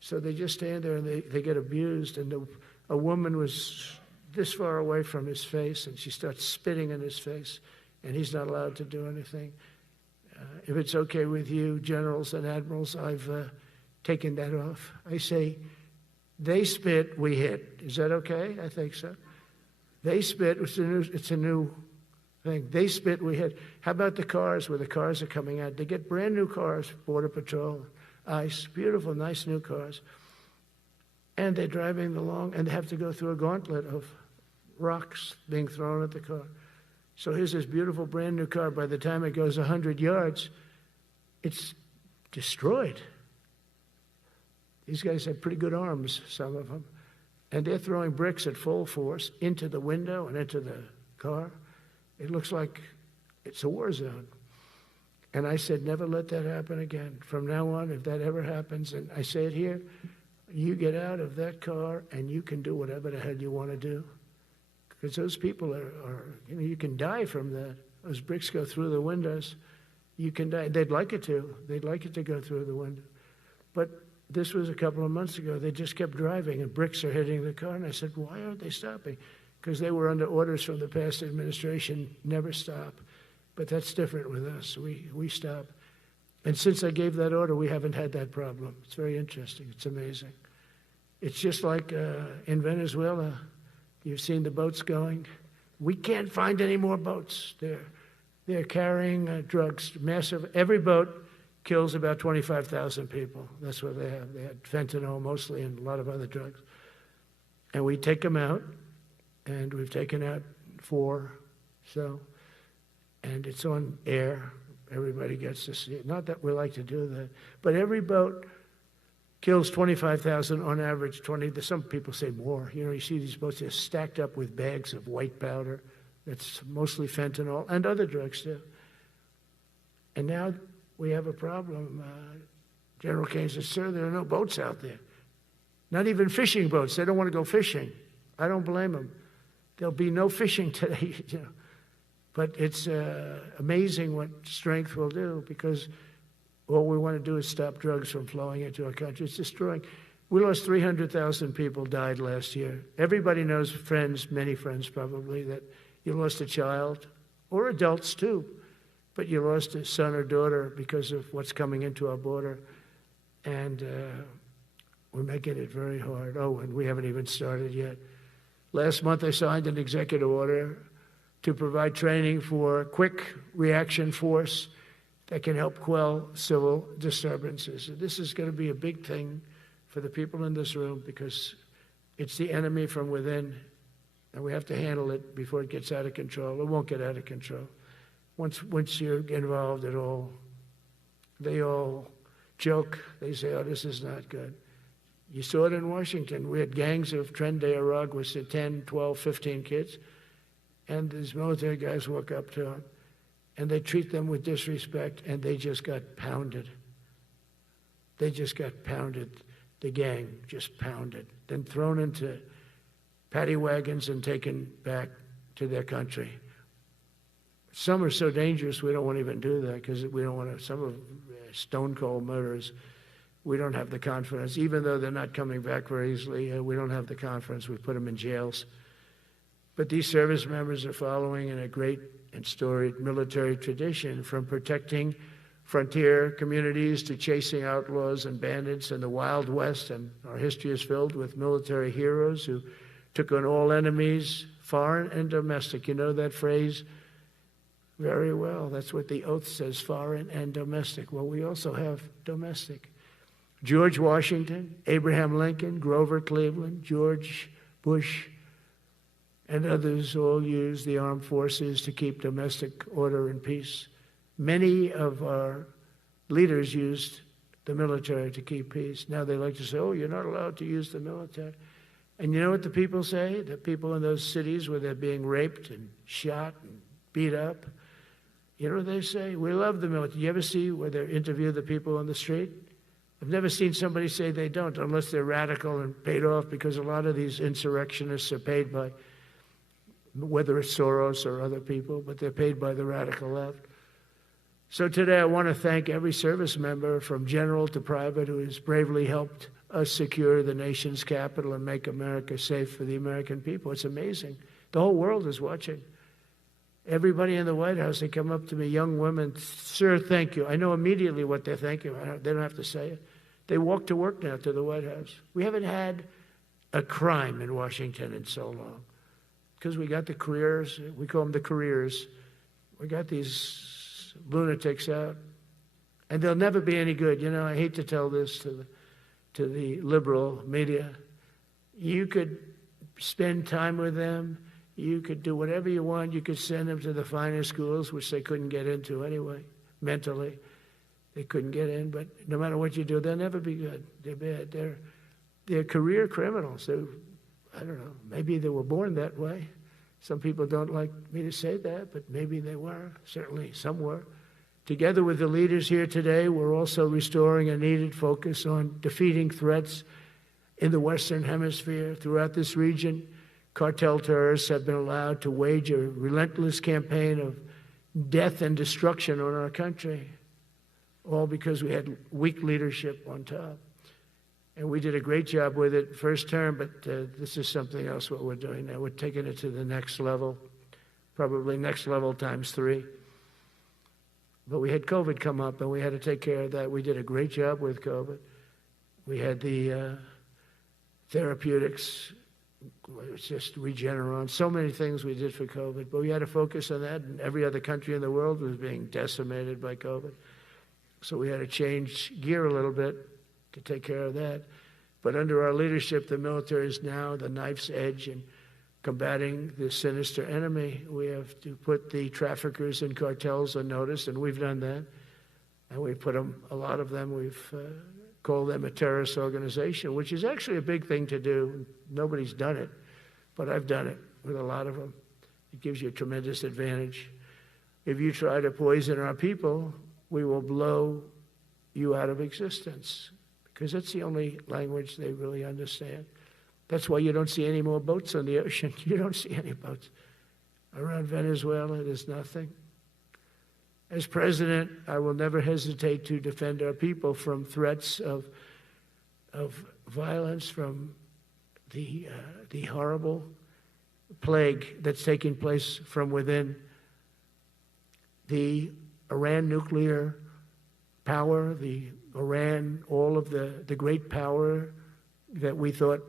So they just stand there and they get abused. And a woman was this far away from his face, and she starts spitting in his face, and he's not allowed to do anything. If it's okay with you, generals and admirals, I've taken that off. I say, they spit, we hit. Is that okay? I think so. They spit, it's a new thing. They spit, we hit. How about the cars, where the cars are coming out? They get brand new cars, Border Patrol, ICE, beautiful, nice new cars. And they're driving along, and they have to go through a gauntlet of rocks being thrown at the car. So here's this beautiful brand new car. By the time it goes 100 yards, it's destroyed. These guys have pretty good arms, some of them. And they're throwing bricks at full force into the window and into the car. It looks like it's a war zone. And I said, never let that happen again. From now on, if that ever happens, and I say it here, you get out of that car and you can do whatever the hell you want to do. Because those people are you can die from that. Those bricks go through the windows. You can die. They'd like it to. They'd like it to go through the window. But this was a couple of months ago. They just kept driving, and bricks are hitting the car. And I said, why aren't they stopping? Because they were under orders from the past administration, never stop. But that's different with us. We stop. And since I gave that order, we haven't had that problem. It's very interesting. It's amazing. It's just like in Venezuela. You've seen the boats going. We can't find any more boats. They're carrying drugs, massive. Every boat kills about 25,000 people. That's what they have. They had fentanyl mostly and a lot of other drugs. And we take them out, and we've taken out 4. And it's on air. Everybody gets to see it. Not that we like to do that, but every boat kills 25,000 on average, 20. Some people say more. You know, you see these boats, they're stacked up with bags of white powder. That's mostly fentanyl and other drugs too. And now we have a problem. General Kane says, sir, there are no boats out there. Not even fishing boats. They don't want to go fishing. I don't blame them. There'll be no fishing today, you know. But it's amazing what strength will do, because all we want to do is stop drugs from flowing into our country. It's destroying. We lost 300,000 people died last year. Everybody knows friends, many friends probably, that you lost a child, or adults too, but you lost a son or daughter because of what's coming into our border. And we're making it very hard. Oh, and we haven't even started yet. Last month I signed an executive order to provide training for quick reaction force that can help quell civil disturbances. And this is going to be a big thing for the people in this room, because it's the enemy from within, and we have to handle it before it gets out of control. It won't get out of control. Once you're involved at all, they all joke. They say, oh, this is not good. You saw it in Washington. We had gangs of Tren de Aragua with 10, 12, 15 kids. And these military guys walk up to them, and they treat them with disrespect, and they just got pounded. They just got pounded. The gang just pounded. Then thrown into paddy wagons and taken back to their country. Some are so dangerous we don't want to even do that, because we don't want to. Some of stone cold murderers, we don't have the confidence. Even though they're not coming back very easily, we don't have the confidence. We put them in jails. But these service members are following in a great and storied military tradition, from protecting frontier communities to chasing outlaws and bandits in the Wild West. And our history is filled with military heroes who took on all enemies, foreign and domestic. You know that phrase very well. That's what the oath says, foreign and domestic. Well, we also have domestic. George Washington, Abraham Lincoln, Grover Cleveland, George Bush, and others all use the armed forces to keep domestic order and peace. Many of our leaders used the military to keep peace. Now they like to say, oh, you're not allowed to use the military. And you know what the people say? The people in those cities where they're being raped and shot and beat up, you know what they say? We love the military. You ever see where they interview the people on the street? I've never seen somebody say they don't, unless they're radical and paid off, because a lot of these insurrectionists are paid by, whether it's Soros or other people, but they're paid by the radical left. So today I want to thank every service member from general to private who has bravely helped us secure the nation's capital and make America safe for the American people. It's amazing. The whole world is watching. Everybody in the White House, they come up to me, young women, sir, thank you. I know immediately what they're thanking. They don't have to say it. They walk to work now to the White House. We haven't had a crime in Washington in so long because we got the careers. We call them the careers. We got these lunatics out, and they'll never be any good. You know, I hate to tell this to the liberal media. You could spend time with them. You could do whatever you want. You could send them to the finest schools, which they couldn't get into anyway, mentally. They couldn't get in, but no matter what you do, they'll never be good. They're bad. They're career criminals. I don't know, maybe they were born that way. Some people don't like me to say that, but maybe they were. Certainly some were. Together with the leaders here today, we're also restoring a needed focus on defeating threats in the Western Hemisphere. Throughout this region, cartel terrorists have been allowed to wage a relentless campaign of death and destruction on our country, all because we had weak leadership on top. And we did a great job with it first term, but this is something else what we're doing now. We're taking it to the next level, probably next level times 3. But we had COVID come up, and we had to take care of that. We did a great job with COVID. We had the therapeutics. It's just Regeneron. So many things we did for COVID, but we had to focus on that, and every other country in the world was being decimated by COVID. So we had to change gear a little bit to take care of that. But under our leadership, the military is now the knife's edge in combating this sinister enemy. We have to put the traffickers and cartels on notice, and we've done that. And we put them, a lot of them, we've called them a terrorist organization, which is actually a big thing to do. Nobody's done it, but I've done it with a lot of them. It gives you a tremendous advantage. If you try to poison our people, we will blow you out of existence, because that's the only language they really understand. That's why you don't see any more boats on the ocean. You don't see any boats. Around Venezuela, there's nothing. As president, I will never hesitate to defend our people from threats of violence, from the horrible plague that's taking place from within. The Iran nuclear power, the Iran, all of the great power that we thought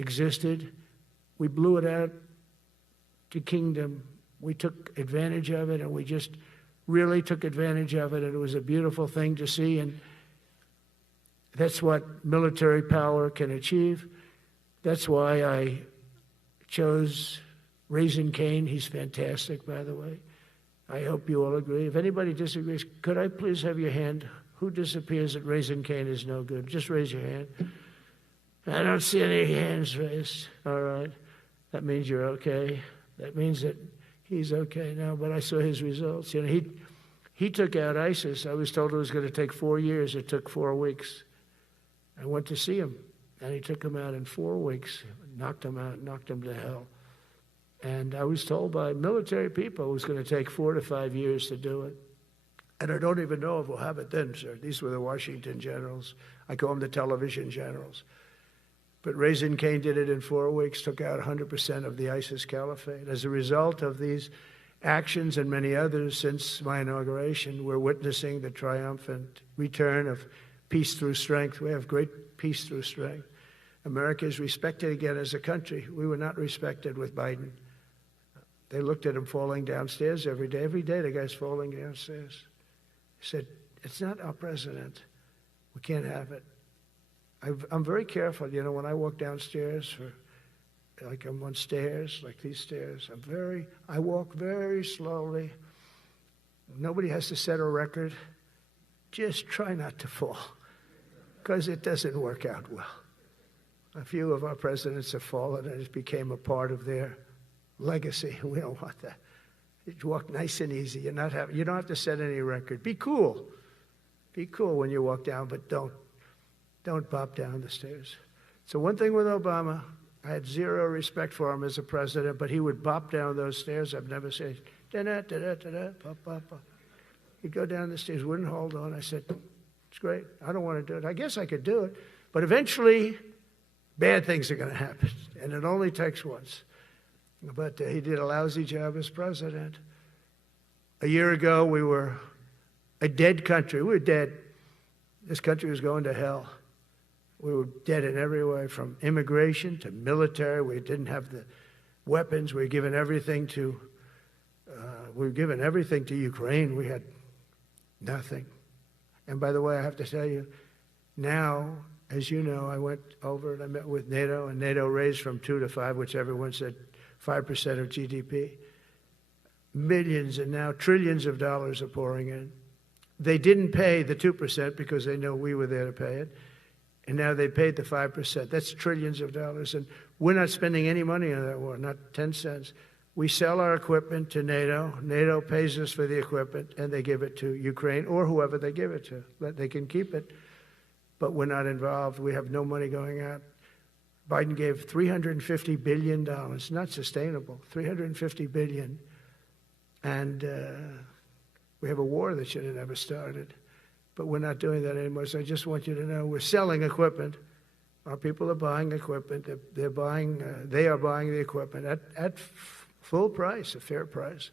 existed, we blew it out to kingdom. We took advantage of it, and we just really took advantage of it, and it was a beautiful thing to see, and that's what military power can achieve. That's why I chose Raising Cane. He's fantastic, by the way. I hope you all agree. If anybody disagrees, could I please have your hand? Who disappears that Raising Cane is no good? Just raise your hand. I don't see any hands raised. All right. That means you're okay. That means that he's okay now, but I saw his results. You know, he took out ISIS. I was told it was going to take 4 years. It took 4 weeks. I went to see him, and he took him out in 4 weeks, knocked him out, knocked him to hell. And I was told by military people it was going to take 4 to 5 years to do it. And I don't even know if we'll have it then, sir. These were the Washington generals. I call them the television generals. But Raising Cane did it in 4 weeks, took out 100% of the ISIS caliphate. As a result of these actions and many others since my inauguration, we're witnessing the triumphant return of peace through strength. We have great peace through strength. America is respected again as a country. We were not respected with Biden. They looked at him falling downstairs every day. Every day the guy's falling downstairs. He said, it's not our president. We can't have it. I'm very careful, you know, when I walk downstairs, like I'm on stairs, like these stairs, I walk very slowly. Nobody has to set a record. Just try not to fall. because it doesn't work out well. A few of our presidents have fallen, and it became a part of their legacy. We don't want that. You walk nice and easy. You don't have to set any record. Be cool. Be cool when you walk down, but don't bop down the stairs. So one thing with Obama, I had zero respect for him as a president, but he would bop down those stairs. I've never said, da-da-da-da-da-da, bop, bop, bop. He'd go down the stairs, wouldn't hold on. I said, it's great. I don't want to do it. I guess I could do it. But eventually, bad things are going to happen, and it only takes once. But he did a lousy job as president. A year ago, we were a dead country. We were dead. This country was going to hell. We were dead in every way, from immigration to military. We didn't have the weapons. We were given everything to Ukraine. We had nothing. And by the way, I have to tell you, now, as you know, I went over and I met with NATO, and NATO raised from 2 to 5, which everyone said 5% of GDP. Millions and now trillions of dollars are pouring in. They didn't pay the 2% because they know we were there to pay it. And now they paid the 5%. That's trillions of dollars. And we're not spending any money on that war, not 10 cents. We sell our equipment to NATO. NATO pays us for the equipment, and they give it to Ukraine or whoever they give it to. They can keep it, but we're not involved. We have no money going out. Biden gave $350 billion. Not sustainable. $350 billion. And we have a war that should have never started. But we're not doing that anymore. So I just want you to know we're selling equipment. Our people are buying equipment. They are buying the equipment at full price, a fair price.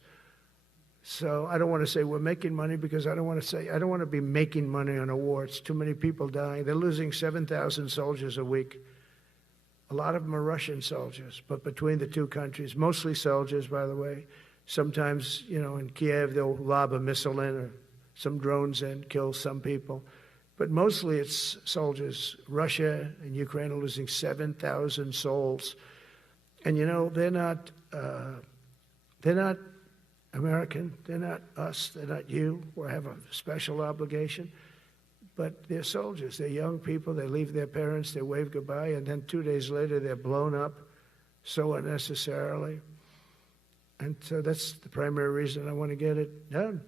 So I don't want to say we're making money, because I don't want to be making money on a war. It's too many people dying. They're losing 7,000 soldiers a week. A lot of them are Russian soldiers, but between the two countries, mostly soldiers, by the way. Sometimes, in Kiev, they'll lob a missile in or some drones in, kill some people. But mostly it's soldiers. Russia and Ukraine are losing 7,000 souls. And, they're not American. They're not us. They're not you. We have a special obligation. But they're soldiers. They're young people. They leave their parents. They wave goodbye. And then 2 days later, they're blown up so unnecessarily. And so that's the primary reason I want to get it done.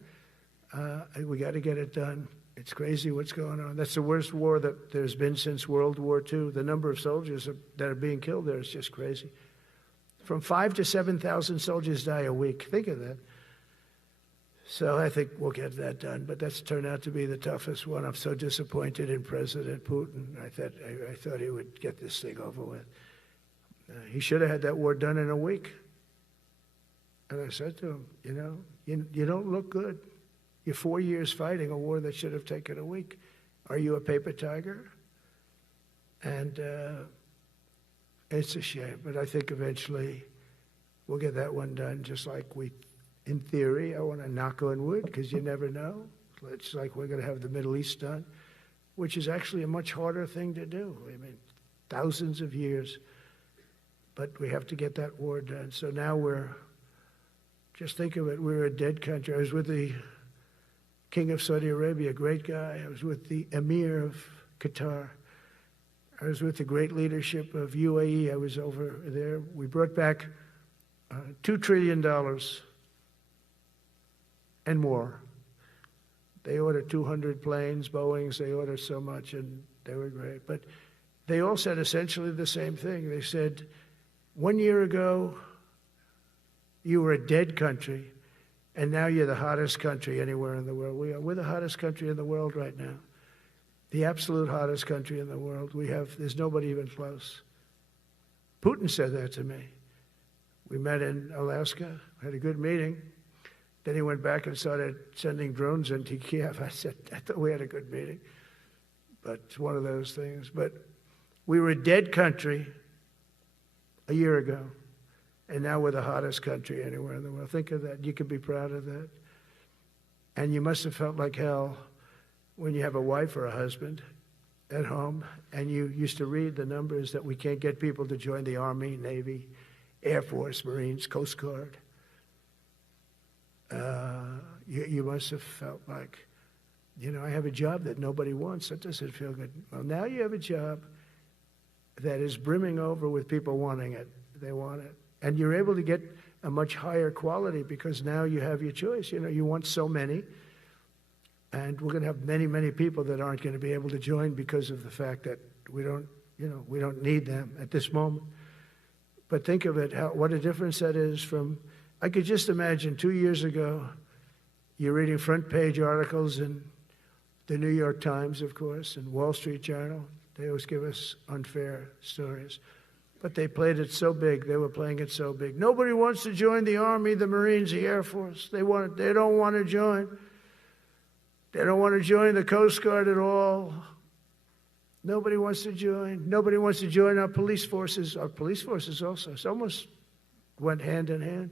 We got to get it done. It's crazy what's going on. That's the worst war that there's been since World War II. The number of soldiers that are being killed there is just crazy. From 5,000 to 7,000 soldiers die a week. Think of that. So I think we'll get that done. But that's turned out to be the toughest one. I'm so disappointed in President Putin. I thought he would get this thing over with. He should have had that war done in a week. And I said to him, you don't look good. You're 4 years fighting a war that should have taken a week. Are you a paper tiger? And it's a shame, but I think eventually we'll get that one done, just like in theory, I want to knock on wood, because you never know. It's like we're going to have the Middle East done, which is actually a much harder thing to do. I mean, thousands of years. But we have to get that war done. So now just think of it, we're a dead country. I was with the King of Saudi Arabia, a great guy. I was with the Emir of Qatar. I was with the great leadership of UAE. I was over there. We brought back $2 trillion and more. They ordered 200 planes, Boeings. They ordered so much, and they were great. But they all said essentially the same thing. They said, 1 year ago, you were a dead country, and now you're the hottest country anywhere in the world. We're the hottest country in the world right now. The absolute hottest country in the world. There's nobody even close. Putin said that to me. We met in Alaska, had a good meeting. Then he went back and started sending drones into Kiev. I said, I thought we had a good meeting. But it's one of those things. But we were a dead country a year ago. And now we're the hottest country anywhere in the world. Think of that. You can be proud of that. And you must have felt like hell when you have a wife or a husband at home, and you used to read the numbers that we can't get people to join the Army, Navy, Air Force, Marines, Coast Guard. You must have felt like You know, I have a job that nobody wants. That doesn't feel good. Well, now you have a job that is brimming over with people wanting it. They want it. And you're able to get a much higher quality because now you have your choice. You know, you want so many. And we're going to have many, many people that aren't going to be able to join because of the fact that we don't need them at this moment. But think of it, what a difference that is from, I could just imagine 2 years ago, you're reading front page articles in the New York Times, of course, and Wall Street Journal. They always give us unfair stories. But they played it so big. They were playing it so big. Nobody wants to join the Army, the Marines, the Air Force. They don't want to join. They don't want to join the Coast Guard at all. Nobody wants to join. Nobody wants to join our police forces. Our police forces also. It's almost went hand in hand.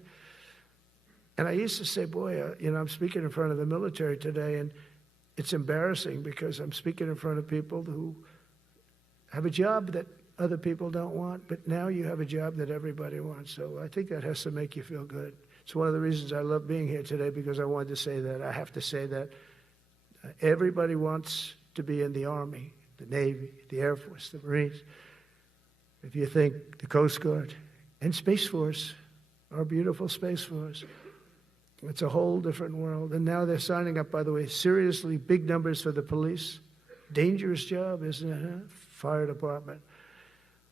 And I used to say, boy, you know, I'm speaking in front of the military today, and it's embarrassing because I'm speaking in front of people who have a job that other people don't want, but now you have a job that everybody wants. So I think that has to make you feel good. It's one of the reasons I love being here today, because I wanted to say that. I have to say that everybody wants to be in the Army, the Navy, the Air Force, the Marines. If you think the Coast Guard and Space Force, our beautiful Space Force, it's a whole different world. And now they're signing up, by the way, seriously big numbers for the police. Dangerous job, isn't it? Huh? Fire department.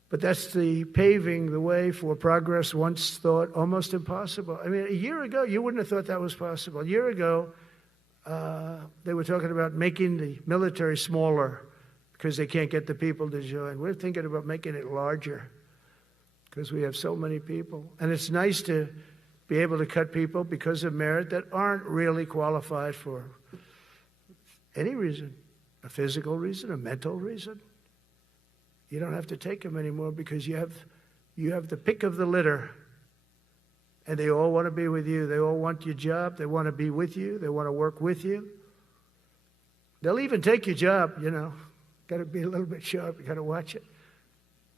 But that's the paving the way for progress once thought almost impossible. I mean, a year ago, you wouldn't have thought that was possible. A year ago, they were talking about making the military smaller because they can't get the people to join. We're thinking about making it larger because we have so many people. And it's nice to be able to cut people because of merit that aren't really qualified for any reason, a physical reason, a mental reason. You don't have to take them anymore because you have the pick of the litter, and they all want to be with you. They all want your job. They want to be with you. They want to work with you. They'll even take your job, you know. Got to be a little bit sharp. You got to watch it.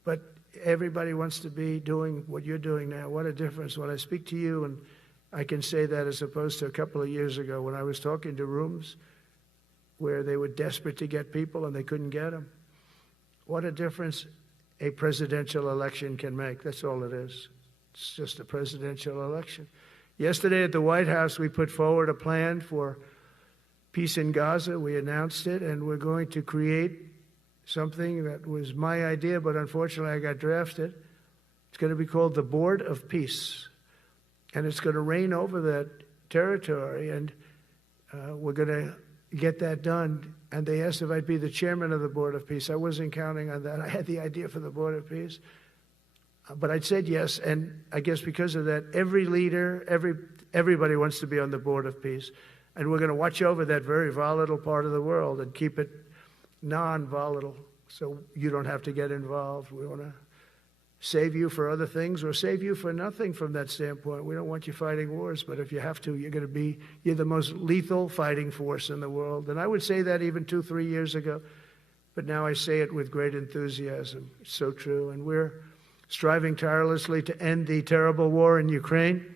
But everybody wants to be doing what you're doing now. What a difference. When I speak to you, and I can say that as opposed to a couple of years ago when I was talking to rooms where they were desperate to get people and they couldn't get them. What a difference a presidential election can make. That's all it is. It's just a presidential election. Yesterday at the White House, we put forward a plan for peace in Gaza. We announced it, and we're going to create something that was my idea, but unfortunately I got drafted. It's going to be called the Board of Peace, and it's going to reign over that territory, and we're going to get that done. And they asked if I'd be the chairman of the Board of Peace. I wasn't counting on that. I had the idea for the Board of Peace. But I said yes, and I guess because of that, every leader, everybody wants to be on the Board of Peace. And we're going to watch over that very volatile part of the world and keep it non-volatile so you don't have to get involved. We want to save you for other things or save you for nothing from that standpoint. We don't want you fighting wars, but if you have to, you're the most lethal fighting force in the world. And I would say that even 2-3 years ago, but now I say it with great enthusiasm. It's so true. And we're striving tirelessly to end the terrible war in Ukraine.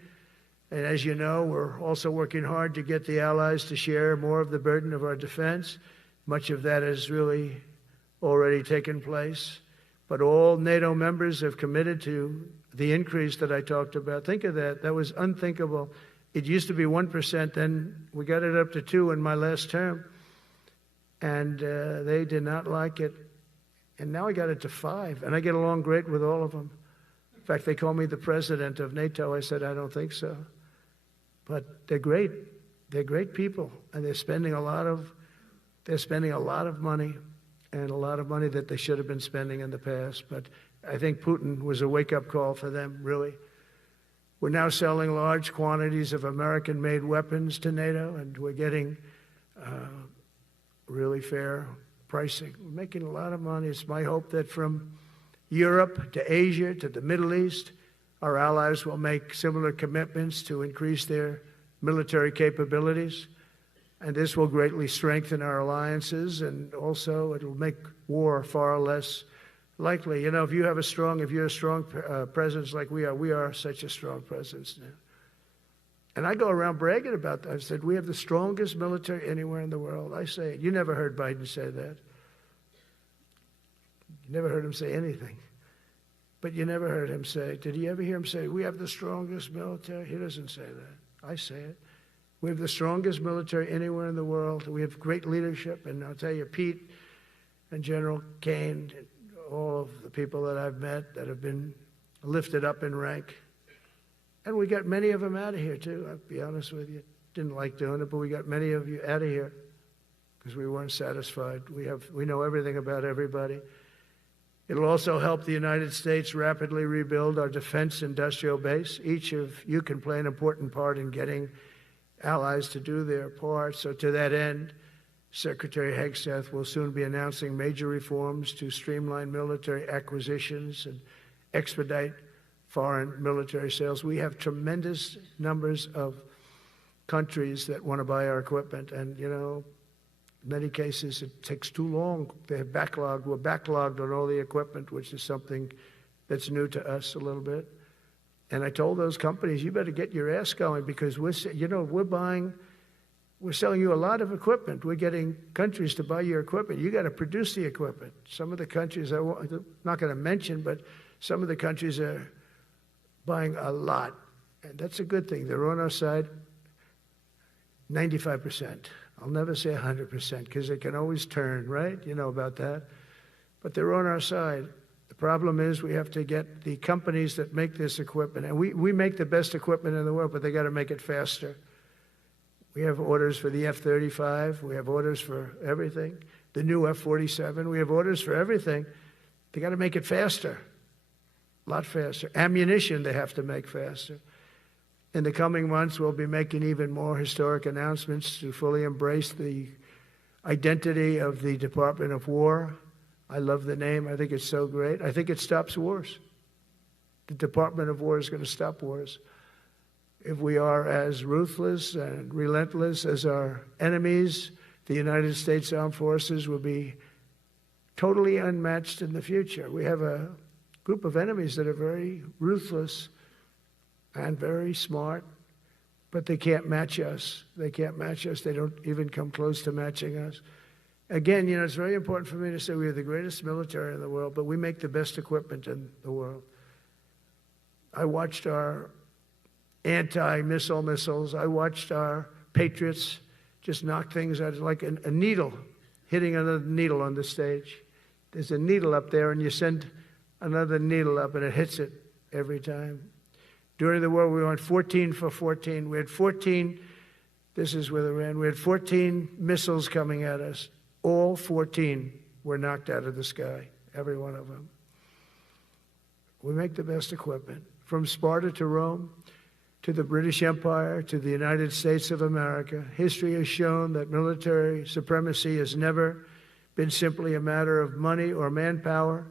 And as you know, we're also working hard to get the allies to share more of the burden of our defense. Much of that has really already taken place. But all NATO members have committed to the increase that I talked about. Think of that. That was unthinkable. It used to be 1%, then we got it up to 2% in my last term. And they did not like it. And now I got it to 5%, and I get along great with all of them. In fact, they call me the president of NATO. I said, I don't think so. But they're great. They're great people, and they're spending a lot of money, and a lot of money that they should have been spending in the past. But I think Putin was a wake-up call for them, really. We're now selling large quantities of American-made weapons to NATO, and we're getting really fair pricing. We're making a lot of money. It's my hope that from Europe to Asia to the Middle East, our allies will make similar commitments to increase their military capabilities. And this will greatly strengthen our alliances, and also it will make war far less likely. You know, if you're a strong presence like we are such a strong presence now. And I go around bragging about that. I said, we have the strongest military anywhere in the world. I say it. You never heard Biden say that. You never heard him say anything. But you never heard him say, did you ever hear him say, we have the strongest military? He doesn't say that. I say it. We have the strongest military anywhere in the world. We have great leadership. And I'll tell you, Pete and General Kane, all of the people that I've met that have been lifted up in rank. And we got many of them out of here, too, I'll be honest with you. Didn't like doing it, but we got many of you out of here because we weren't satisfied. We know everything about everybody. It'll also help the United States rapidly rebuild our defense industrial base. Each of you can play an important part in getting allies to do their part. So to that end, Secretary Hegseth will soon be announcing major reforms to streamline military acquisitions and expedite foreign military sales. We have tremendous numbers of countries that want to buy our equipment, and, you know, in many cases it takes too long. They're backlogged. We're backlogged on all the equipment, which is something that's new to us a little bit. And I told those companies, you better get your ass going because we're selling you a lot of equipment. We're getting countries to buy your equipment. You got to produce the equipment. Some of the countries, I'm not going to mention, but some of the countries are buying a lot. And that's a good thing. They're on our side 95%. I'll never say 100% because they can always turn, right? You know about that. But they're on our side. The problem is we have to get the companies that make this equipment. And we make the best equipment in the world, but they got to make it faster. We have orders for the F-35. We have orders for everything. The new F-47. We have orders for everything. They got to make it faster. A lot faster. Ammunition they have to make faster. In the coming months, we'll be making even more historic announcements to fully embrace the identity of the Department of War. I love the name. I think it's so great. I think it stops wars. The Department of War is going to stop wars. If we are as ruthless and relentless as our enemies, the United States Armed Forces will be totally unmatched in the future. We have a group of enemies that are very ruthless and very smart, but they can't match us. They can't match us. They don't even come close to matching us. Again, you know, it's very important for me to say we are the greatest military in the world, but we make the best equipment in the world. I watched our anti-missile missiles. I watched our Patriots just knock things out like a needle, hitting another needle on the stage. There's a needle up there, and you send another needle up, and it hits it every time. During the war, we went 14 for 14. We had 14, this is with Iran, we had 14 missiles coming at us. All 14 were knocked out of the sky, every one of them. We make the best equipment. From Sparta to Rome, to the British Empire, to the United States of America, history has shown that military supremacy has never been simply a matter of money or manpower.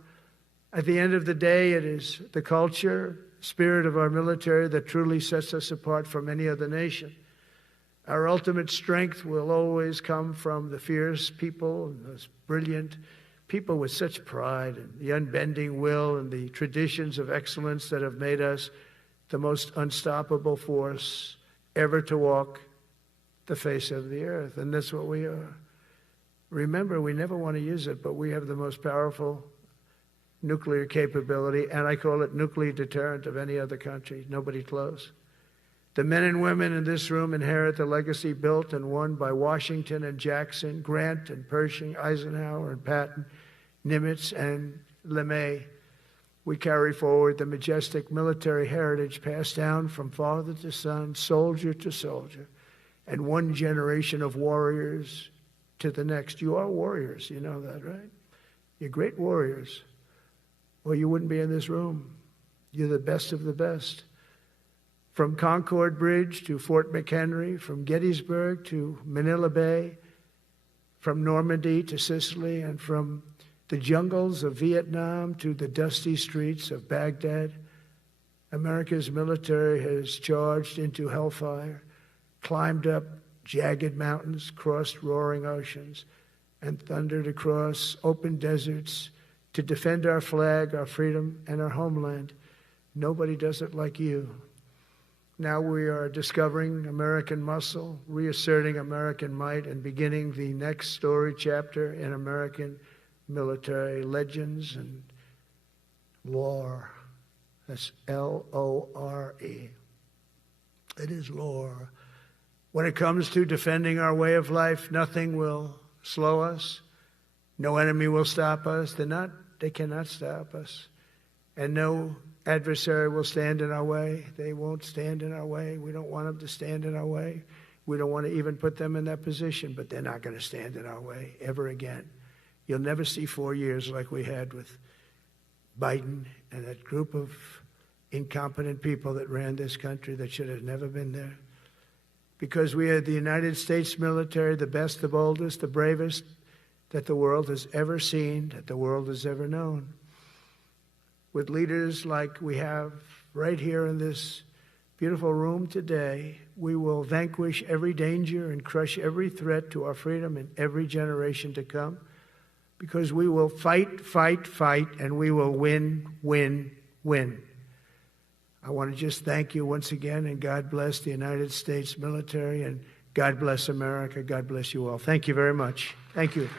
At the end of the day, it is the culture, spirit of our military that truly sets us apart from any other nation. Our ultimate strength will always come from the fierce people and those brilliant people with such pride and the unbending will and the traditions of excellence that have made us the most unstoppable force ever to walk the face of the earth. And that's what we are. Remember, we never want to use it, but we have the most powerful nuclear capability, and I call it nuclear deterrent of any other country. Nobody close. The men and women in this room inherit the legacy built and won by Washington and Jackson, Grant and Pershing, Eisenhower and Patton, Nimitz and LeMay. We carry forward the majestic military heritage passed down from father to son, soldier to soldier, and one generation of warriors to the next. You are warriors, you know that, right? You're great warriors, or you wouldn't be in this room. You're the best of the best. From Concord Bridge to Fort McHenry, from Gettysburg to Manila Bay, from Normandy to Sicily, and from the jungles of Vietnam to the dusty streets of Baghdad, America's military has charged into hellfire, climbed up jagged mountains, crossed roaring oceans, and thundered across open deserts to defend our flag, our freedom, and our homeland. Nobody does it like you. Now we are discovering American muscle, reasserting American might, and beginning the next story chapter in American military legends and lore. That's L-O-R-E. It is lore. When it comes to defending our way of life, nothing will slow us. No enemy will stop us. They cannot stop us. And no adversary will stand in our way. They won't stand in our way. We don't want them to stand in our way. We don't want to even put them in that position, but they're not going to stand in our way ever again. You'll never see 4 years like we had with Biden and that group of incompetent people that ran this country that should have never been there. Because we had the United States military, the best, the boldest, the bravest that the world has ever seen, that the world has ever known. With leaders like we have right here in this beautiful room today, we will vanquish every danger and crush every threat to our freedom in every generation to come, because we will fight, fight, fight, and we will win, win, win. I want to just thank you once again, and God bless the United States military, and God bless America. God bless you all. Thank you very much. Thank you.